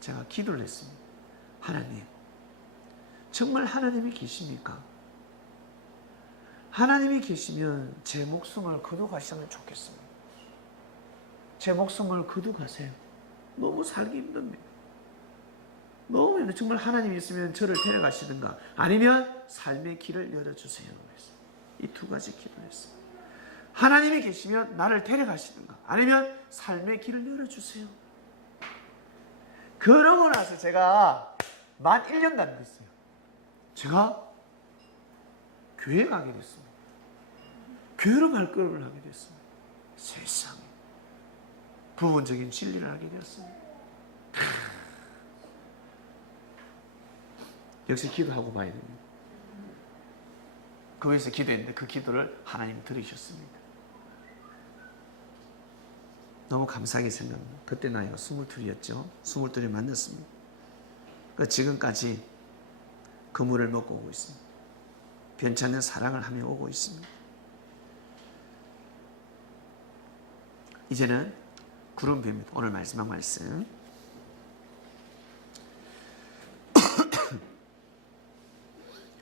제가 기도를 했습니다. 하나님, 정말 하나님이 계십니까? 하나님이 계시면 제 목숨을 거두가시면 좋겠습니다. 제 목숨을 거두가세요. 너무 살기 힘듭니다. 너무 정말 하나님이 있으면 저를 데려가시든가 아니면 삶의 길을 열어주세요. 이 두 가지 기도를 했습니다. 하나님이 계시면 나를 데려가시든가 아니면 삶의 길을 열어주세요. 그러고 나서 제가 만 1년도 안 됐어요. 제가 교회에 가게 됐습니다. 교회로 발걸음을 하게 됐습니다. 세상에 부분적인 진리를 알게 되었습니다. 역시 기도하고 봐야 됩니다. 교회에서 기도했는데 그 기도를 하나님 들으셨습니다. 너무 감사하게 생각합니다. 그때 나이가 22이었죠. 22에 만났습니다. 지금까지 그 물을 먹고 오고 있습니다. 변치 않는 사랑을 하며 오고 있습니다. 이제는 구름배입니다. 오늘 마지막 말씀.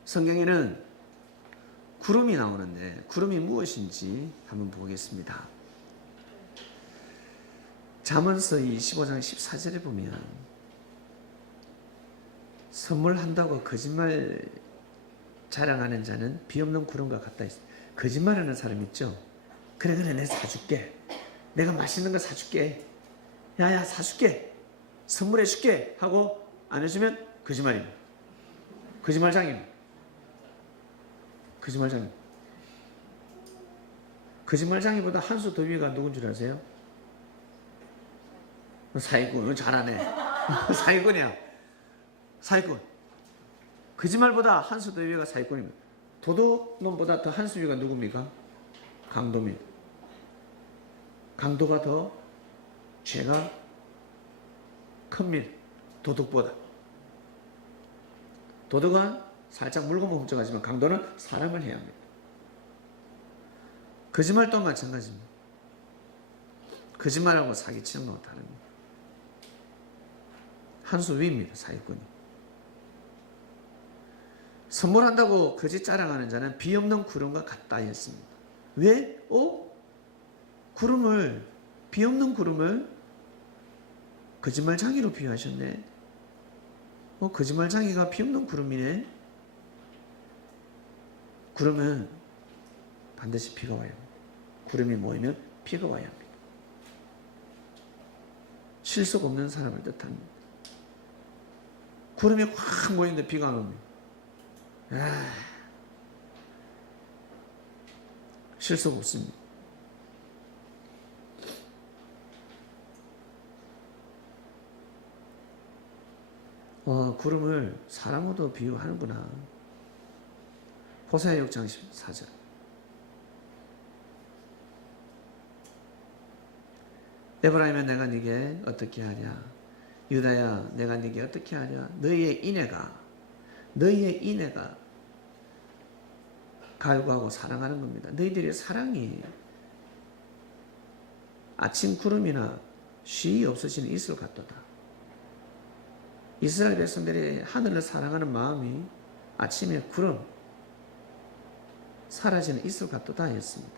성경에는 구름이 나오는데 구름이 무엇인지 한번 보겠습니다. 잠언서 25장 14절에 보면 선물한다고 거짓말 자랑하는 자는 비없는 구름과 같다 했습니다. 거짓말하는 사람 있죠? 그래 내가 사줄게. 내가 맛있는 거 사줄게. 야야 사줄게. 선물해줄게 하고 안 해주면 거짓말입니다. 거짓말장입니다. 거짓말장이. 거짓말장이보다 한 수 더 위가 누군 줄 아세요? 사기꾼. 잘하네. 사기꾼이야. 사기꾼. 거짓말보다 한 수 더 위가 사기꾼입니다. 도둑놈보다 더 한 수 위가 누굽니까? 강도입니다. 강도가 더 죄가 큽니다. 도둑보다. 도둑은 살짝 물건 훔쳐가지만 강도는 사람을 해야 합니다. 거짓말 또한 마찬가지입니다. 거짓말하고 사기치는 거와 다릅니다. 한 수 위입니다. 사기꾼이. 선물한다고 거짓 자랑하는 자는 비없는 구름과 같다 했습니다. 왜? 비없는 구름을 거짓말장이로 비유하셨네. 거짓말장이가 비없는 구름이네. 구름은 반드시 비가 와야 합니다. 구름이 모이면 비가 와야 합니다. 실속 없는 사람을 뜻합니다. 구름이 확 모이는데 비가 안 옵니다. 실속 없습니다. 구름을 사람으로도 비유하는구나. 호세아 6장 14절. 에브라임아 내가 네게 어떻게 하랴. 유다야, 내가 네게 어떻게 하냐? 너희의 인애가 갈구하고 사랑하는 겁니다. 너희들의 사랑이 아침 구름이나 쉬이 없어지는 이슬 같도다. 이스라엘 백성들이 하늘을 사랑하는 마음이 아침에 구름 사라지는 이슬 같도다 했습니다.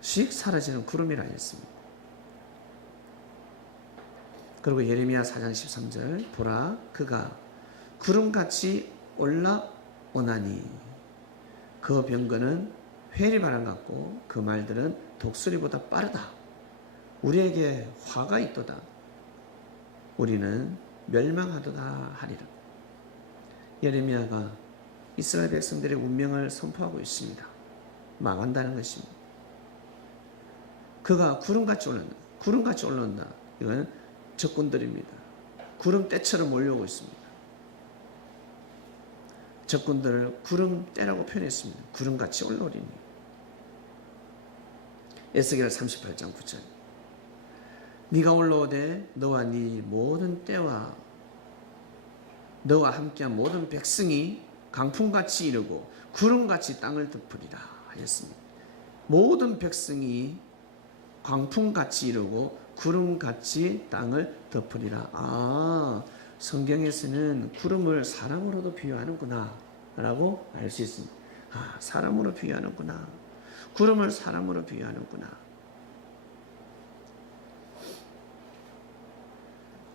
씩 사라지는 구름이라 했습니다. 그리고 예레미야 4장 13절 보라 그가 구름같이 올라오나니 그 병거는 회리바람 같고 그 말들은 독수리보다 빠르다. 우리에게 화가 있도다. 우리는 멸망하도다 하리라. 예레미야가 이스라엘 백성들의 운명을 선포하고 있습니다. 망한다는 것입니다. 그가 구름같이 올라온다. 이건 적군들입니다. 구름대처럼 몰려오고 있습니다. 적군들을 구름대라고 표현했습니다. 구름같이 올라오리니. 에스겔 38장 9절 네가 올라오되 너와 네 모든 때와 너와 함께한 모든 백성이 강풍같이 이르고 구름같이 땅을 덮으리라 하였습니다. 모든 백성이 광풍같이 이르고 구름같이 땅을 덮으리라. 성경에서는 구름을 사람으로도 비유하는구나 라고 알 수 있습니다. 사람으로 비유하는구나. 구름을 사람으로 비유하는구나.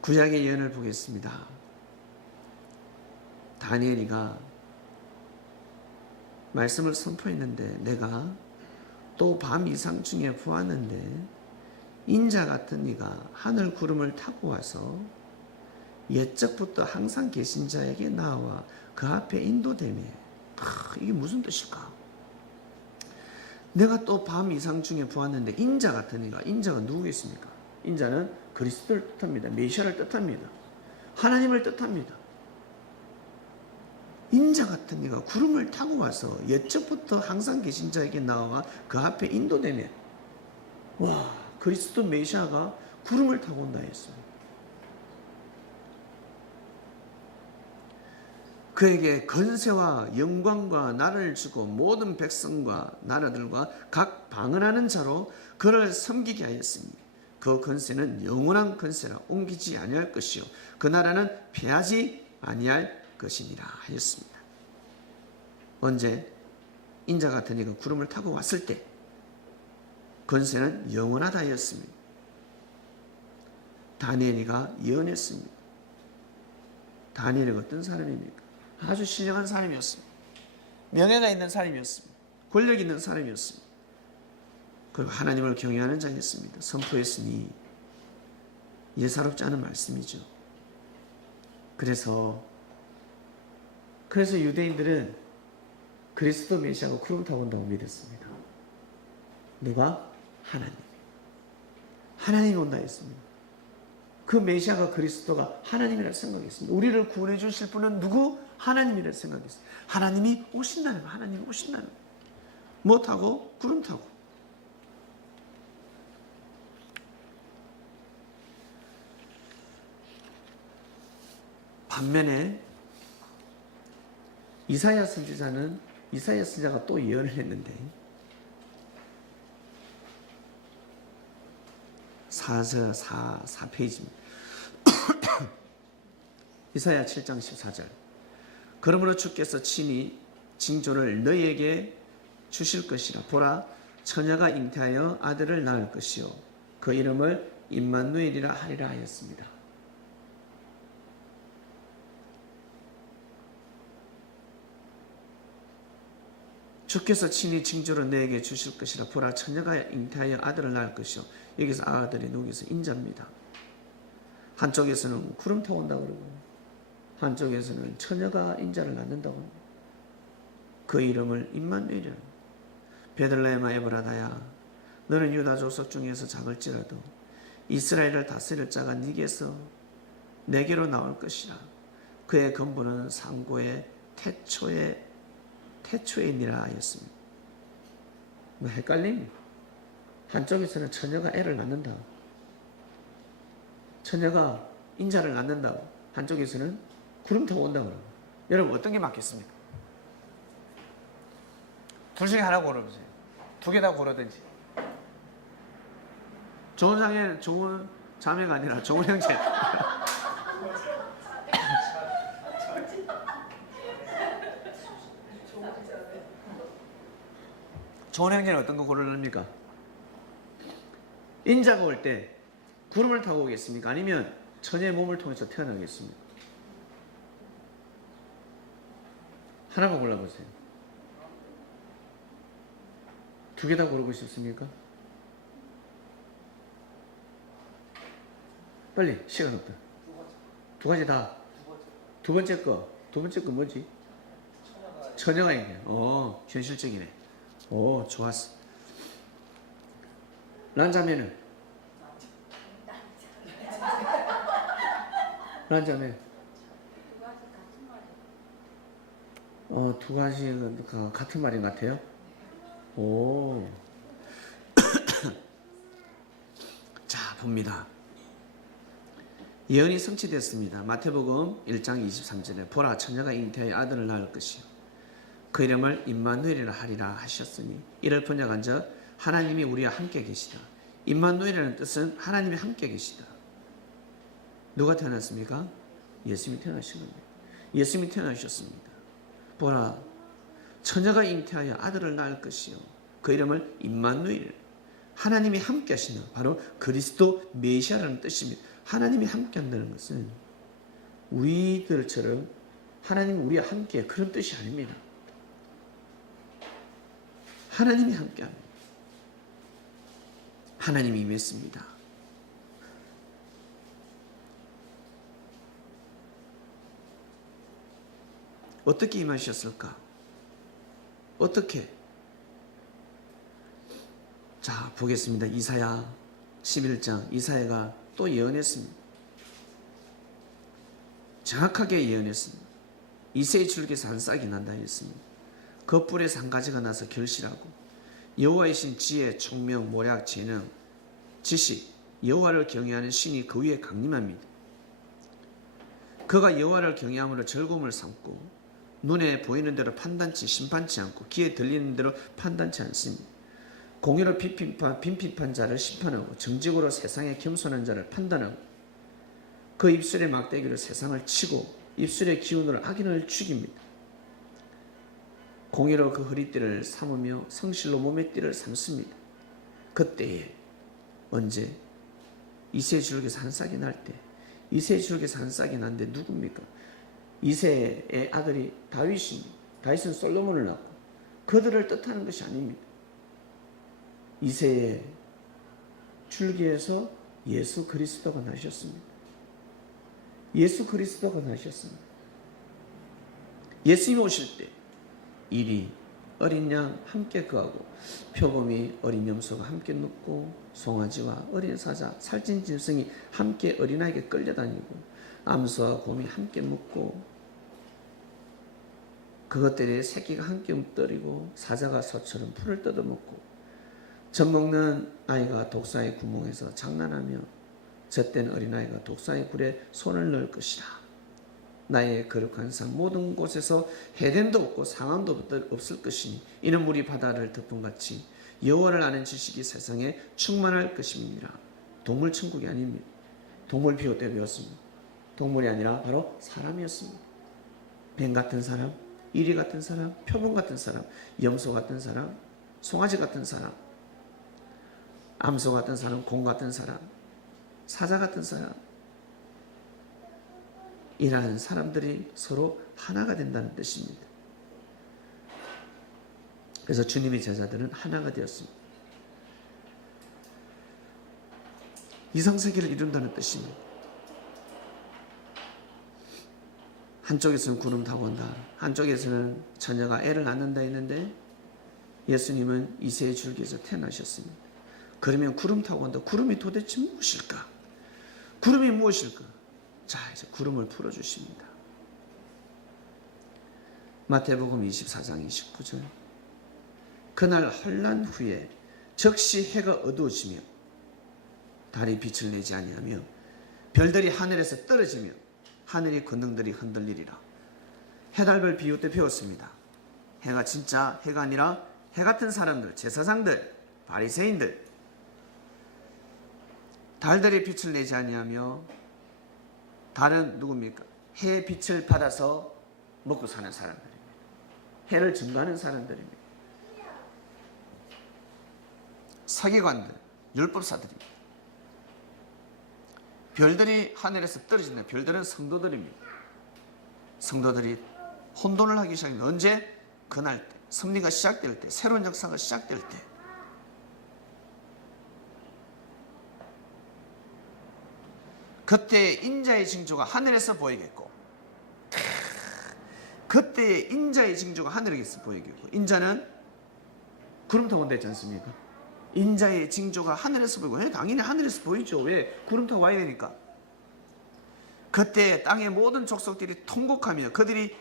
구약의 예언을 보겠습니다. 다니엘이가 말씀을 선포했는데 내가 또 밤 이상 중에 보았는데 인자 같은 이가 하늘 구름을 타고 와서 옛적부터 항상 계신 자에게 나와 그 앞에 인도되며. 이게 무슨 뜻일까? 내가 또 밤 이상 중에 보았는데 인자 같은 이가, 인자가 누구겠습니까? 인자는 그리스도를 뜻합니다. 메시아를 뜻합니다. 하나님을 뜻합니다. 인자 같은 이가 구름을 타고 와서 옛적부터 항상 계신 자에게 나와 그 앞에 인도되며. 와, 그리스도 메시아가 구름을 타고 온다 했습니다. 그에게 건세와 영광과 나라를 주고 모든 백성과 나라들과 각 방언하는 자로 그를 섬기게 하였으니 그 건세는 영원한 건세라 옮기지 아니할 것이요 그 나라는 패하지 아니할 것이니라 하였습니다. 언제? 인자 같은 이가 구름을 타고 왔을 때 건세는 영원하다 하였습니다. 다니엘이가 예언했습니다. 다니엘이 어떤 사람입니까? 아주 신령한 사람이었습니다. 명예가 있는 사람이었습니다. 권력 있는 사람이었습니다. 그리고 하나님을 경외하는 자였습니다. 선포했으니 예사롭지 않은 말씀이죠. 그래서 유대인들은 그리스도 메시아가 구름 타고 온다고 믿었습니다. 누가? 하나님이 온다 했습니다. 그 메시아가 그리스도가 하나님이라 생각했습니다. 우리를 구원해 주실 분은 누구? 하나님이라 생각했습니다. 하나님이 오신다는 거예요. 하나님이 오신다는 거예요. 뭐 타고? 구름 타고. 반면에 이사야 선지자가 또 예언을 했는데 4페이지입니다. 이사야 7장 14절 그러므로 주께서 친히 징조를 너희에게 주실 것이라. 보라, 처녀가 잉태하여 아들을 낳을 것이요 그 이름을 임마누엘이라 하리라 하였습니다. 주께서 친히 징조를 너에게 주실 것이라. 보라, 처녀가 잉태하여 아들을 낳을 것이요. 여기서 아들이 누구에서 인자입니다. 한쪽에서는 구름 타고 온다고 그러고 한쪽에서는 처녀가 인자를 낳는다고. 그 이름을 임마누엘이라. 베들레헴아 에브라다야, 너는 유다 족속 중에서 작을지라도 이스라엘을 다스릴 자가 네게서 내게로 나올 것이라. 그의 근본은 상고의 태초이니라 하였습니다. 뭐 헷갈립니다. 한쪽에서는 처녀가 애를 낳는다. 처녀가 인자를 낳는다고, 한쪽에서는 구름 타고 온다고. 여러분 어떤 게 맞겠습니까? 둘 중에 하나 고르세요. 두 개 다 고르든지. 좋은 자매가 아니라 좋은 형제. 좋은 형제는 어떤 거 고르랍니까? 인자가 올 때 구름을 타고 오겠습니까? 아니면 처녀의 몸을 통해서 태어나겠습니까? 하나만 골라보세요. 두 개 다 고르고 싶습니까? 빨리, 시간 없다. 두 가지 다. 두 번째 거 뭐지? 처녀가 있네. 현실적이네. 좋았어. 란자매는? 란자매. 두 가지가 같은 말인 것 같아요? 자, 봅니다. 예언이 성취됐습니다. 마태복음 1장 23절에 보라, 처녀가 잉태하여 아들을 낳을 것이요 그 이름을 임마누엘이라 하리라 하셨으니 이를 번역한즉 하나님이 우리와 함께 계시다. 임마누엘이라는 뜻은 하나님이 함께 계시다. 누가 태어났습니까? 예수님이 태어나신 겁니다. 예수님이 태어나셨습니다. 보라, 처녀가 잉태하여 아들을 낳을 것이요 그 이름을 임마누엘, 하나님이 함께 하신다. 바로 그리스도 메시아라는 뜻입니다. 하나님이 함께 한다는 것은 우리들처럼 하나님이 우리와 함께 그런 뜻이 아닙니다. 하나님이 함께 합니다. 하나님이 임했습니다. 어떻게 임하셨을까? 어떻게? 자, 보겠습니다. 이사야 11장. 이사야가 또 예언했습니다. 정확하게 예언했습니다. 이새의 줄기에서 한 싹이 난다 했습니다. 그 뿔에서 한 가지가 나서 결실하고 여호와의 신 지혜, 총명, 모략, 재능, 지식, 여호와를 경외하는 신이 그 위에 강림합니다. 그가 여호와를 경외함으로 즐거움을 삼고 눈에 보이는 대로 판단치 심판치 않고 귀에 들리는 대로 판단치 않습니다. 공의로 빈핍한 자를 심판하고 정직으로 세상에 겸손한 자를 판단하고 그 입술의 막대기로 세상을 치고 입술의 기운으로 악인을 죽입니다. 공의로 그 허리띠를 삼으며 성실로 몸의 띠를 삼습니다. 그때에 언제? 이새의 줄기에서 한 싹이 날 때. 이새의 줄기에서 한 싹이 난데 누굽니까? 이새의 아들이 다윗입니다. 다윗은 솔로몬을 낳고 그들을 뜻하는 것이 아닙니다. 이새의 줄기에서 예수 그리스도가 나셨습니다. 예수 그리스도가 나셨습니다. 예수님이 오실 때 일이 어린 양 함께 거하고 표범이 어린 염소가 함께 눕고 송아지와 어린 사자 살찐 짐승이 함께 어린아이에게 끌려다니고 암소와 곰이 함께 묻고 그것들의 새끼가 함께 움떠리고 사자가 소처럼 풀을 뜯어먹고 젖먹는 아이가 독사의 구멍에서 장난하며 젖된 어린아이가 독사의 굴에 손을 넣을 것이라. 나의 거룩한 상 모든 곳에서 해됨도 없고 상함도 없을 것이니 이는 물이 바다를 덮음같이 여호와를 아는 지식이 세상에 충만할 것입니다. 동물 천국이 아닙니다. 동물 비유 때 배웠습니다. 동물이 아니라 바로 사람이었습니다. 뱀 같은 사람, 이리 같은 사람, 표범 같은 사람, 염소 같은 사람, 송아지 같은 사람, 암소 같은 사람, 곰 같은 사람, 사자 같은 사람, 이러한 사람들이 서로 하나가 된다는 뜻입니다. 그래서 주님의 제자들은 하나가 되었습니다. 이상세계를 이룬다는 뜻입니다. 한쪽에서는 구름 타고 온다. 한쪽에서는 처녀가 애를 낳는다 했는데 예수님은 이새의 줄기에서 태어나셨습니다. 그러면 구름 타고 온다. 구름이 도대체 무엇일까? 구름이 무엇일까? 자, 이제 구름을 풀어주십니다. 마태복음 24장 29절. 그날 환난 후에 적시 해가 어두워지며 달이 빛을 내지 아니하며 별들이 하늘에서 떨어지면 하늘의 권능들이 흔들리리라. 해달별 비유 때 배웠습니다. 해가 진짜 해가 아니라 해 같은 사람들, 제사장들, 바리새인들, 달들의 빛을 내지 아니하며 달은 누굽니까? 해의 빛을 받아서 먹고 사는 사람들입니다. 해를 증거하는 사람들입니다. 서기관들, 율법사들입니다. 별들이 하늘에서 떨어진다. 별들은 성도들입니다. 성도들이 혼돈을 하기 시작합니다. 언제? 그날 때, 섭리가 시작될 때, 새로운 역사가 시작될 때. 그때 인자의 징조가 하늘에서 보이겠고, 그때 인자의 징조가 하늘에서 보이겠고, 인자는 구름 타고 온다 했지 않습니까? 인자의 징조가 하늘에서 보이고, 당연히 하늘에서 보이죠. 왜? 구름 타고 와야 되니까. 그때 땅의 모든 족속들이 통곡하며 그들이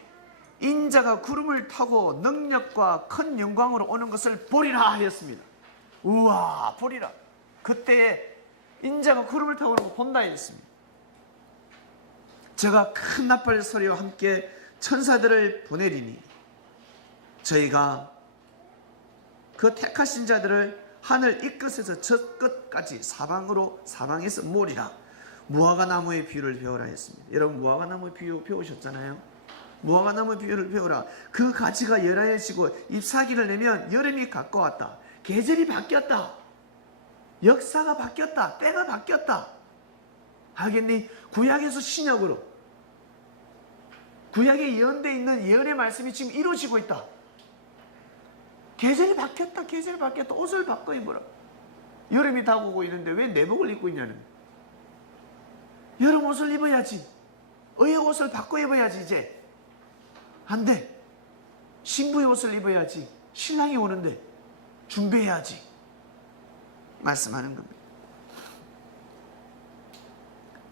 인자가 구름을 타고 능력과 큰 영광으로 오는 것을 보리라 하였습니다. 우와, 보리라. 그때 인자가 구름을 타고 오는 거 본다 했습니다. 제가 큰 나팔 소리와 함께 천사들을 보내리니 저희가 그 택하신 자들을 하늘 이 끝에서 저 끝까지 사방에서 모으리라. 무화과나무의 비유를 배우라 했습니다. 여러분, 무화과나무의 비유 배우셨잖아요. 무화과나무의 비유를 배우라. 그 가지가 열하여지고 잎사귀를 내면 여름이 가까웠다. 계절이 바뀌었다. 역사가 바뀌었다. 때가 바뀌었다. 알겠니? 구약에서 신약으로, 구약에 예언되어 있는 예언의 말씀이 지금 이루어지고 있다. 계절이 바뀌었다. 계절이 바뀌었다. 옷을 바꿔 입어라. 여름이 다가오고 있는데 왜 내복을 입고 있냐는. 여름 옷을 입어야지. 의의 옷을 바꿔 입어야지. 이제 안 돼. 신부의 옷을 입어야지. 신랑이 오는데 준비해야지. 말씀하는 겁니다.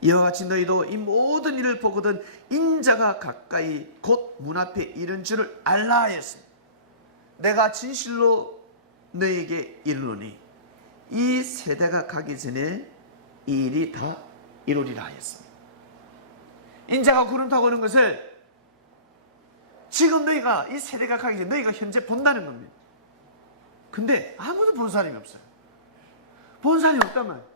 이와 같이 너희도 이 모든 일을 보거든 인자가 가까이 곧 문 앞에 이른 줄을 알라 하였습니다. 내가 진실로 너에게 이르노니 이 세대가 가기 전에 이 일이 다 이루리라 하였습니다. 인자가 구름 타고 오는 것을 지금 너희가, 이 세대가 가기 전에 너희가 현재 본다는 겁니다. 근데 아무도 본 사람이 없어요. 본 사람이 없단 말이에요.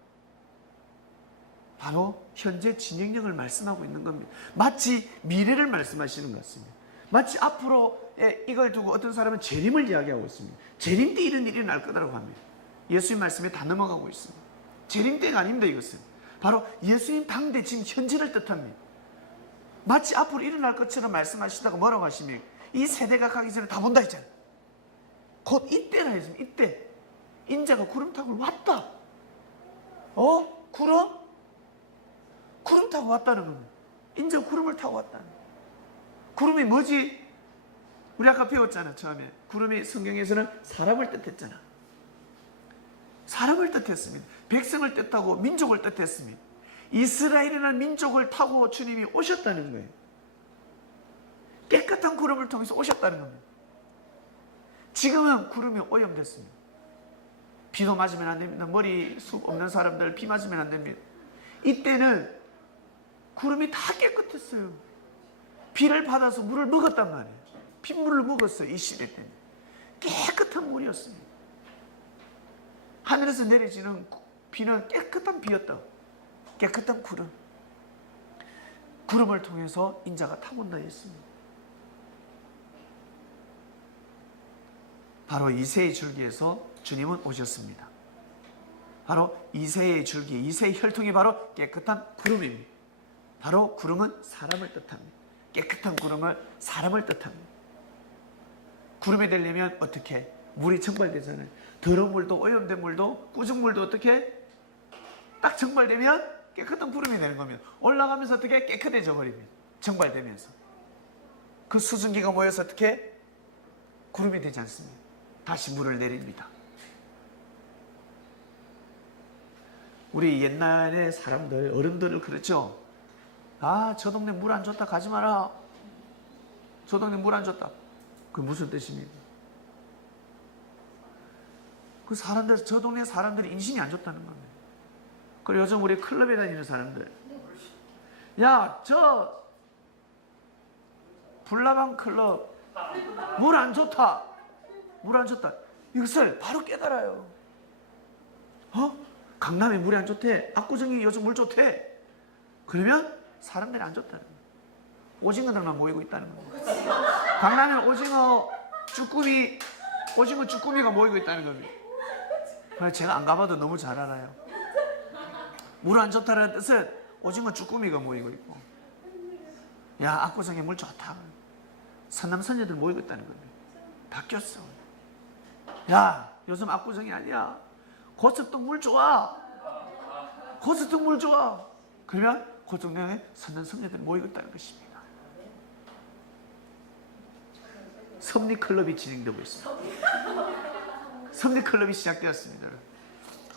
바로 현재 진행력을 말씀하고 있는 겁니다. 마치 미래를 말씀하시는 것 같습니다. 마치 앞으로 이걸 두고 어떤 사람은 재림을 이야기하고 있습니다. 재림 때 이런 일이 날 거라고 합니다. 예수님 말씀에 다 넘어가고 있습니다. 재림 때가 아닙니다. 이것은 바로 예수님 당대 지금 현재를 뜻합니다. 마치 앞으로 일어날 것처럼 말씀하시다가 뭐라고 하시면 이 세대가 가기 전에 다 본다 했잖아요. 곧 이때라 했습니다. 이때 인자가 구름 타고 왔다. 구름 타고 왔다는 겁니다. 인자가 구름을 타고 왔다는 겁니다. 구름이 뭐지? 우리 아까 배웠잖아. 처음에 구름이 성경에서는 사람을 뜻했잖아. 사람을 뜻했습니다. 백성을 뜻하고 민족을 뜻했습니다. 이스라엘이라는 민족을 타고 주님이 오셨다는 거예요. 깨끗한 구름을 통해서 오셨다는 겁니다. 지금은 구름이 오염됐습니다. 비도 맞으면 안 됩니다. 머리숱 없는 사람들 비 맞으면 안 됩니다. 이때는 구름이 다 깨끗했어요. 비를 받아서 물을 먹었단 말이에요. 빗물을 먹었어요. 이 시대 때는 깨끗한 물이었습니다. 하늘에서 내려지는 비는 깨끗한 비였다. 깨끗한 구름. 구름을 통해서 인자가 타본다 했습니다. 바로 이새의 줄기에서 주님은 오셨습니다. 바로 이새의 줄기, 이새의 혈통이 바로 깨끗한 구름입니다. 바로 구름은 사람을 뜻합니다. 깨끗한 구름은 사람을 뜻합니다. 구름이 되려면 어떻게? 물이 증발되잖아요. 더러운 물도 오염된 물도 꾸준 물도 어떻게? 딱 증발되면 깨끗한 구름이 되는 겁니다. 올라가면서 어떻게? 깨끗해져 버립니다. 증발되면서. 그 수증기가 모여서 어떻게? 구름이 되지 않습니다. 다시 물을 내립니다. 우리 옛날에 사람들, 어른들을 그렇죠. 저 동네 물 안 좋다 가지 마라. 저 동네 물 안 좋다. 그게 무슨 뜻입니까? 그 사람들, 저 동네 사람들이 인심이 안 좋다는 겁니다. 그리고 요즘 우리 클럽에 다니는 사람들, 야, 저 불나방 클럽 물 안 좋다. 물 안 좋다. 이것을 바로 깨달아요. 강남에 물이 안 좋대. 압구정이 요즘 물 좋대. 그러면 사람들이 안 좋다는 거예요. 오징어들만 모이고 있다는 거예요. 강남에 오징어 쭈꾸미가 모이고 있다는 겁니다. 그래서 제가 안 가봐도 너무 잘 알아요. 물 안 좋다는 뜻은 오징어 쭈꾸미가 모이고 있고, 야, 압구정에 물 좋다. 선남 선녀들 모이고 있다는 겁니다. 바뀌었어. 야, 요즘 압구정이 아니야. 고척동 물 좋아. 고척동 물 좋아. 그러면 고척동에 선남 선녀들 모이고 있다는 것입니다. 섭리클럽이 진행되고 있습니다. 섭리클럽이 시작되었습니다.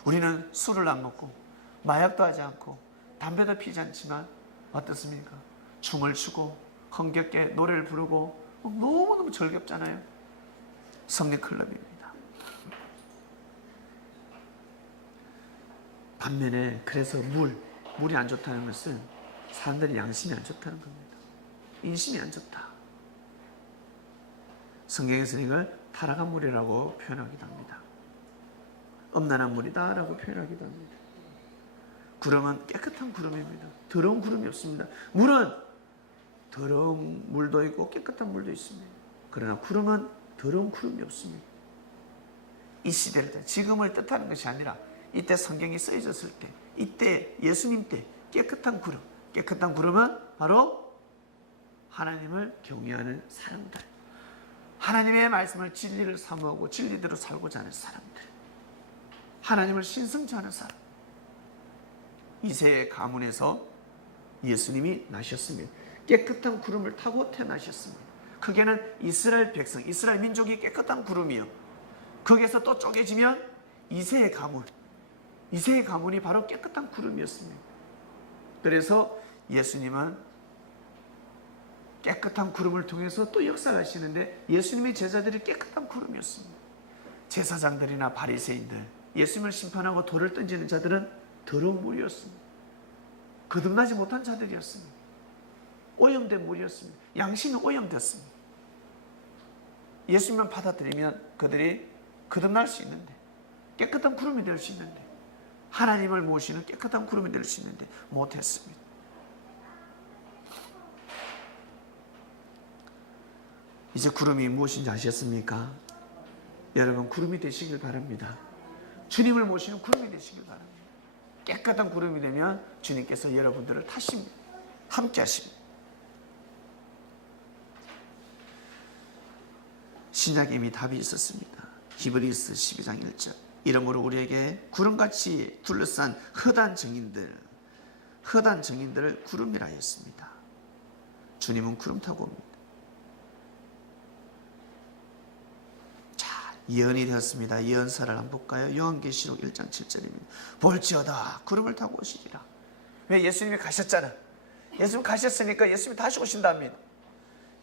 우리는 술을 안 먹고 마약도 하지 않고 담배도 피지 않지만 어떻습니까? 춤을 추고 흥겹게 노래를 부르고 너무너무 즐겁잖아요. 섭리클럽입니다. 반면에 그래서 물이 안 좋다는 것은 사람들이 양심이 안 좋다는 겁니다. 인심이 안 좋다. 성경에서는 이걸 타락한 물이라고 표현하기도 합니다. 음란한 물이다 라고 표현하기도 합니다. 구름은 깨끗한 구름입니다. 더러운 구름이 없습니다. 물은 더러운 물도 있고 깨끗한 물도 있습니다. 그러나 구름은 더러운 구름이 없습니다. 이 시대를 때, 지금을 뜻하는 것이 아니라 이때 성경이 쓰여졌을 때, 이때 예수님 때 깨끗한 구름은 바로 하나님을 경외하는 사람들, 하나님의 말씀을 진리를 사모하고 진리대로 살고자 하는 사람들, 하나님을 신성치 않은 사람. 이새의 가문에서 예수님이 나셨습니다. 깨끗한 구름을 타고 태어나셨습니다. 그게는 이스라엘 백성, 이스라엘 민족이 깨끗한 구름이요. 거기에서 또 쪼개지면 이새의 가문이 바로 깨끗한 구름이었습니다. 그래서 예수님은 깨끗한 구름을 통해서 또 역사하시는데, 예수님의 제자들이 깨끗한 구름이었습니다. 제사장들이나 바리새인들, 예수님을 심판하고 돌을 던지는 자들은 더러운 물이었습니다. 거듭나지 못한 자들이었습니다. 오염된 물이었습니다. 양심이 오염됐습니다. 예수님만 받아들이면 그들이 거듭날 수 있는데, 깨끗한 구름이 될 수 있는데, 하나님을 모시는 깨끗한 구름이 될 수 있는데 못했습니다. 이제 구름이 무엇인지 아셨습니까? 여러분, 구름이 되시길 바랍니다. 주님을 모시는 구름이 되시길 바랍니다. 깨끗한 구름이 되면 주님께서 여러분들을 타십니다. 함께 하십니다. 신약에 이미 답이 있었습니다. 히브리서 12장 1절. 이러므로 우리에게 구름같이 둘러싼 허다한 증인들을 구름이라 했습니다. 주님은 구름 타고 옵니다. 자, 예언이 되었습니다. 예언사를 한번 볼까요? 요한계시록 1장 7절입니다. 볼지어다 구름을 타고 오시리라. 왜? 예수님이 가셨잖아. 예수님 가셨으니까 예수님이 다시 오신답니다.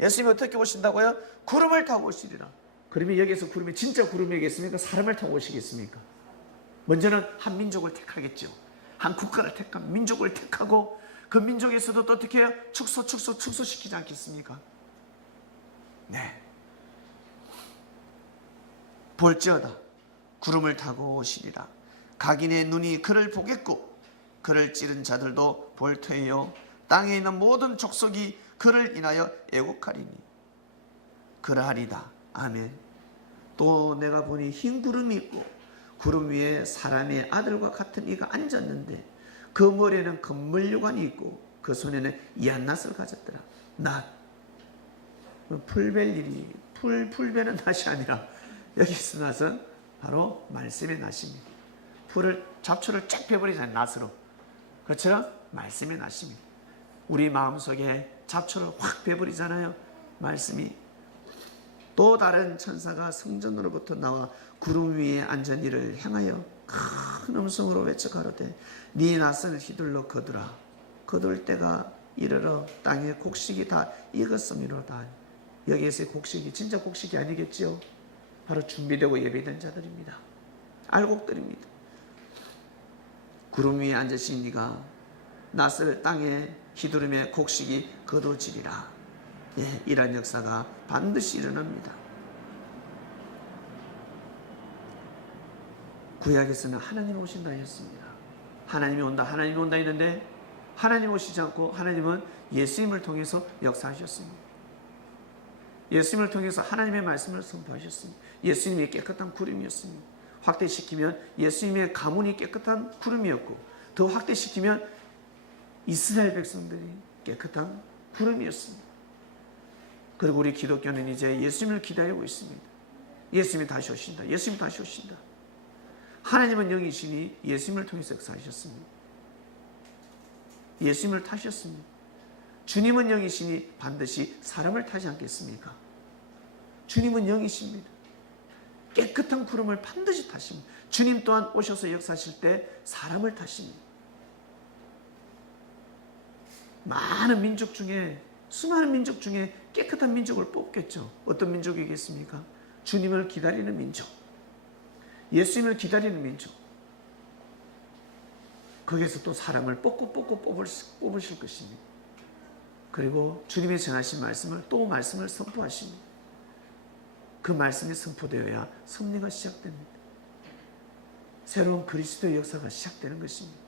예수님이 어떻게 오신다고요? 구름을 타고 오시리라. 그러면 여기서 구름이 진짜 구름이겠습니까? 사람을 타고 오시겠습니까? 먼저는 한 민족을 택하겠죠. 한 국가를 택하고 민족을 택하고, 그 민족에서도 또 어떻게 해요? 축소시키지 않겠습니까? 네. 볼지어다 구름을 타고 오시리라. 각인의 눈이 그를 보겠고 그를 찌른 자들도 볼 터이요 땅에 있는 모든 족속이 그를 인하여 애곡하리니 그러하리다. 아멘. 또 내가 보니 흰 구름이 있고 구름 위에 사람의 아들과 같은 이가 앉았는데 그 머리에는 금물유관이 있고 그 손에는 이한낫을 가졌더라. 낫. 풀벨 일이, 풀배는 낫이 아니라 여기서 낫은 바로 말씀의 낫입니다. 잡초를 쫙 빼버리잖아요. 낫으로. 그것처럼 말씀의 낫입니다. 우리 마음속에 잡초를 확 빼버리잖아요. 말씀이. 또 다른 천사가 성전으로부터 나와 구름 위에 앉은 이를 향하여 큰 음성으로 외쳐 가로되 네 낫을 휘둘러 거두라. 거둘 때가 이르러 땅의 곡식이 다 익었음이로다. 여기에서의 곡식이 진짜 곡식이 아니겠지요. 바로 준비되고 예비된 자들입니다. 알곡들입니다. 구름 위에 앉으신 이가 낫을 땅에 휘두름의 곡식이 거두어지리라. 예, 이러한 역사가 반드시 일어납니다. 구약에서는 하나님이 오신다 했습니다. 하나님이 온다 했는데 하나님 오시지 않고 하나님은 예수님을 통해서 역사하셨습니다. 예수님을 통해서 하나님의 말씀을 선포하셨습니다. 예수님이 깨끗한 구름이었습니다. 확대시키면 예수님의 가문이 깨끗한 구름이었고, 더 확대시키면 이스라엘 백성들이 깨끗한 구름이었습니다. 그리고 우리 기독교는 이제 예수님을 기다리고 있습니다. 예수님이 다시 오신다. 예수님이 다시 오신다. 하나님은 영이시니 예수님을 통해서 역사하셨습니다. 예수님을 타셨습니다. 주님은 영이시니 반드시 사람을 타지 않겠습니까? 주님은 영이십니다. 깨끗한 구름을 반드시 타십니다. 주님 또한 오셔서 역사하실 때 사람을 타십니다. 많은 민족 중에, 수많은 민족 중에 깨끗한 민족을 뽑겠죠. 어떤 민족이겠습니까? 주님을 기다리는 민족, 예수님을 기다리는 민족. 거기에서 또 사람을 뽑고 뽑으실 것입니다. 그리고 주님이 전하신 말씀을 또 말씀을 선포하십니다. 그 말씀이 선포되어야 섭리가 시작됩니다. 새로운 그리스도의 역사가 시작되는 것입니다.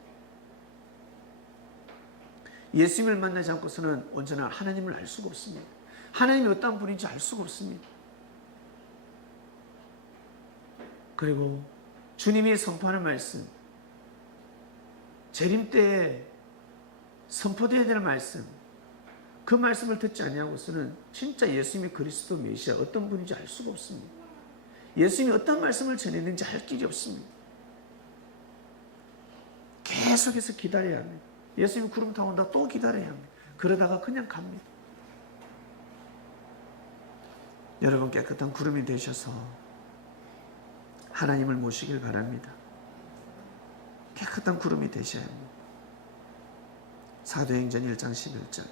예수님을 만나지 않고서는 언제나 하나님을 알 수가 없습니다. 하나님이 어떤 분인지 알 수가 없습니다. 그리고 주님이 선포하는 말씀, 재림 때에 선포되어야 될 말씀, 그 말씀을 듣지 아니하고서는 진짜 예수님이 그리스도 메시아 어떤 분인지 알 수가 없습니다. 예수님이 어떤 말씀을 전했는지 알 길이 없습니다. 계속해서 기다려야 합니다. 예수님이 구름 타고 온다 또 기다려야 합니다. 그러다가 그냥 갑니다. 여러분 깨끗한 구름이 되셔서 하나님을 모시길 바랍니다. 깨끗한 구름이 되셔야 합니다. 사도행전 1장 11절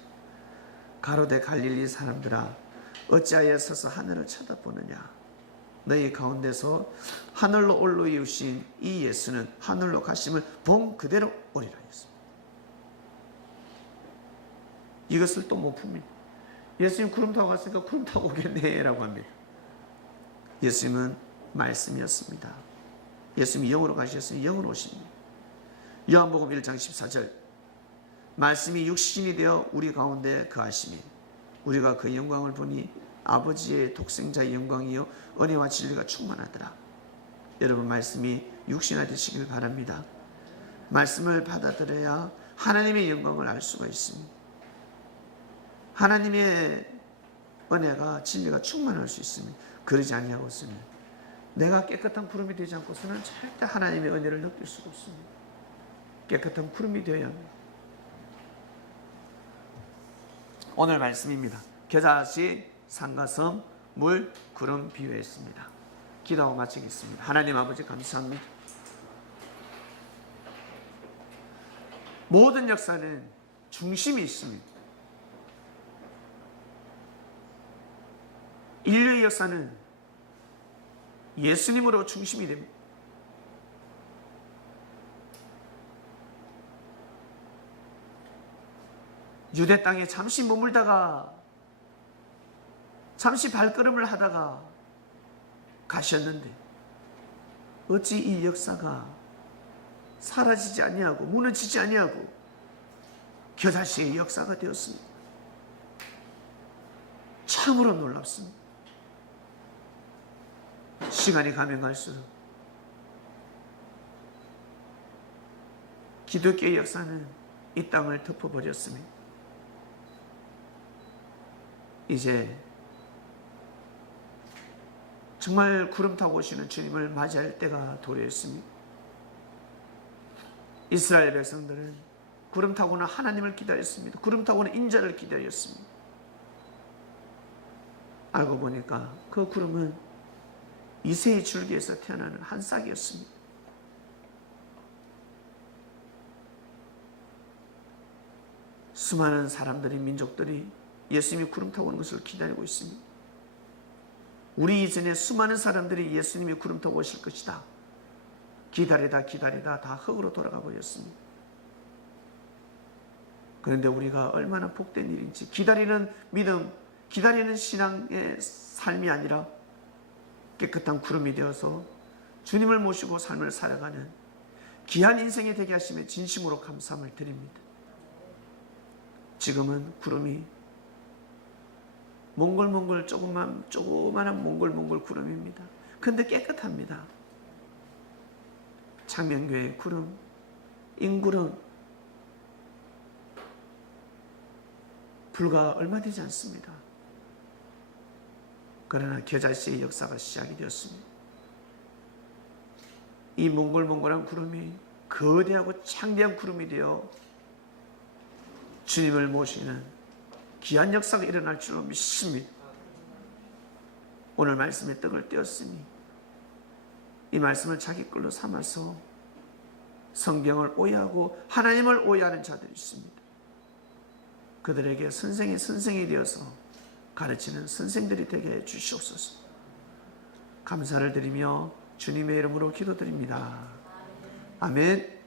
가로되 갈릴리 사람들아 어찌하여 서서 하늘을 쳐다보느냐 너희 가운데서 하늘로 올라오신 이 예수는 하늘로 가심을 본 그대로 오리라 했습니다. 이것을 또 못 풉니다. 예수님 구름 타고 갔으니까 구름 타고 오겠네 라고 합니다. 예수님은 말씀이었습니다. 예수님이 영으로 가셨으니 영으로 오십니다. 요한복음 1장 14절 말씀이 육신이 되어 우리 가운데 거하시니 우리가 그 영광을 보니 아버지의 독생자의 영광이요 은혜와 진리가 충만하더라. 여러분 말씀이 육신화 되시길 바랍니다. 말씀을 받아들여야 하나님의 영광을 알 수가 있습니다. 하나님의 은혜가 진리가 충만할 수 있습니다. 그러지 아니하고서는 내가 깨끗한 구름이 되지 않고서는 절대 하나님의 은혜를 느낄 수가 없습니다. 깨끗한 구름이 되어야 합니다. 오늘 말씀입니다. 겨자씨, 상가섬, 물, 구름 비유했습니다. 기도하고 마치겠습니다. 하나님 아버지 감사합니다. 모든 역사는 중심이 있습니다. 인류의 역사는 예수님으로 중심이 됩니다. 유대 땅에 잠시 머물다가 잠시 발걸음을 하다가 가셨는데 어찌 이 역사가 사라지지 아니하고 무너지지 아니하고 겨자씨의 역사가 되었습니다. 참으로 놀랍습니다. 시간이 가면 갈수록 기독교의 역사는 이 땅을 덮어버렸습니다. 이제 정말 구름 타고 오시는 주님을 맞이할 때가 도래했습니다. 이스라엘 백성들은 구름 타고는 하나님을 기다렸습니다. 구름 타고는 인자를 기다렸습니다. 알고 보니까 그 구름은 이새의 줄기에서 태어나는 한 싹이었습니다. 수많은 사람들이, 민족들이 예수님이 구름 타고 오는 것을 기다리고 있습니다. 우리 이전에 수많은 사람들이 예수님이 구름 타고 오실 것이다 기다리다 다 흙으로 돌아가 버렸습니다. 그런데 우리가 얼마나 복된 일인지, 기다리는 믿음, 기다리는 신앙의 삶이 아니라 깨끗한 구름이 되어서 주님을 모시고 삶을 살아가는 귀한 인생이 되게 하심에 진심으로 감사함을 드립니다. 지금은 구름이 몽골몽골 조그만한 몽골몽골 구름입니다. 근데 깨끗합니다. 창명교회 구름, 인구름 불과 얼마 되지 않습니다. 그러나 겨자씨의 역사가 시작이 되었습니다. 이 몽골몽골한 구름이 거대하고 창대한 구름이 되어 주님을 모시는 귀한 역사가 일어날 줄로 믿습니다. 오늘 말씀에 떡을 떼었으니 이 말씀을 자기 걸로 삼아서 성경을 오해하고 하나님을 오해하는 자들이 있습니다. 그들에게 선생이 되어서 가르치는 선생들이 되게 해 주시옵소서. 감사를 드리며 주님의 이름으로 기도드립니다. 아멘.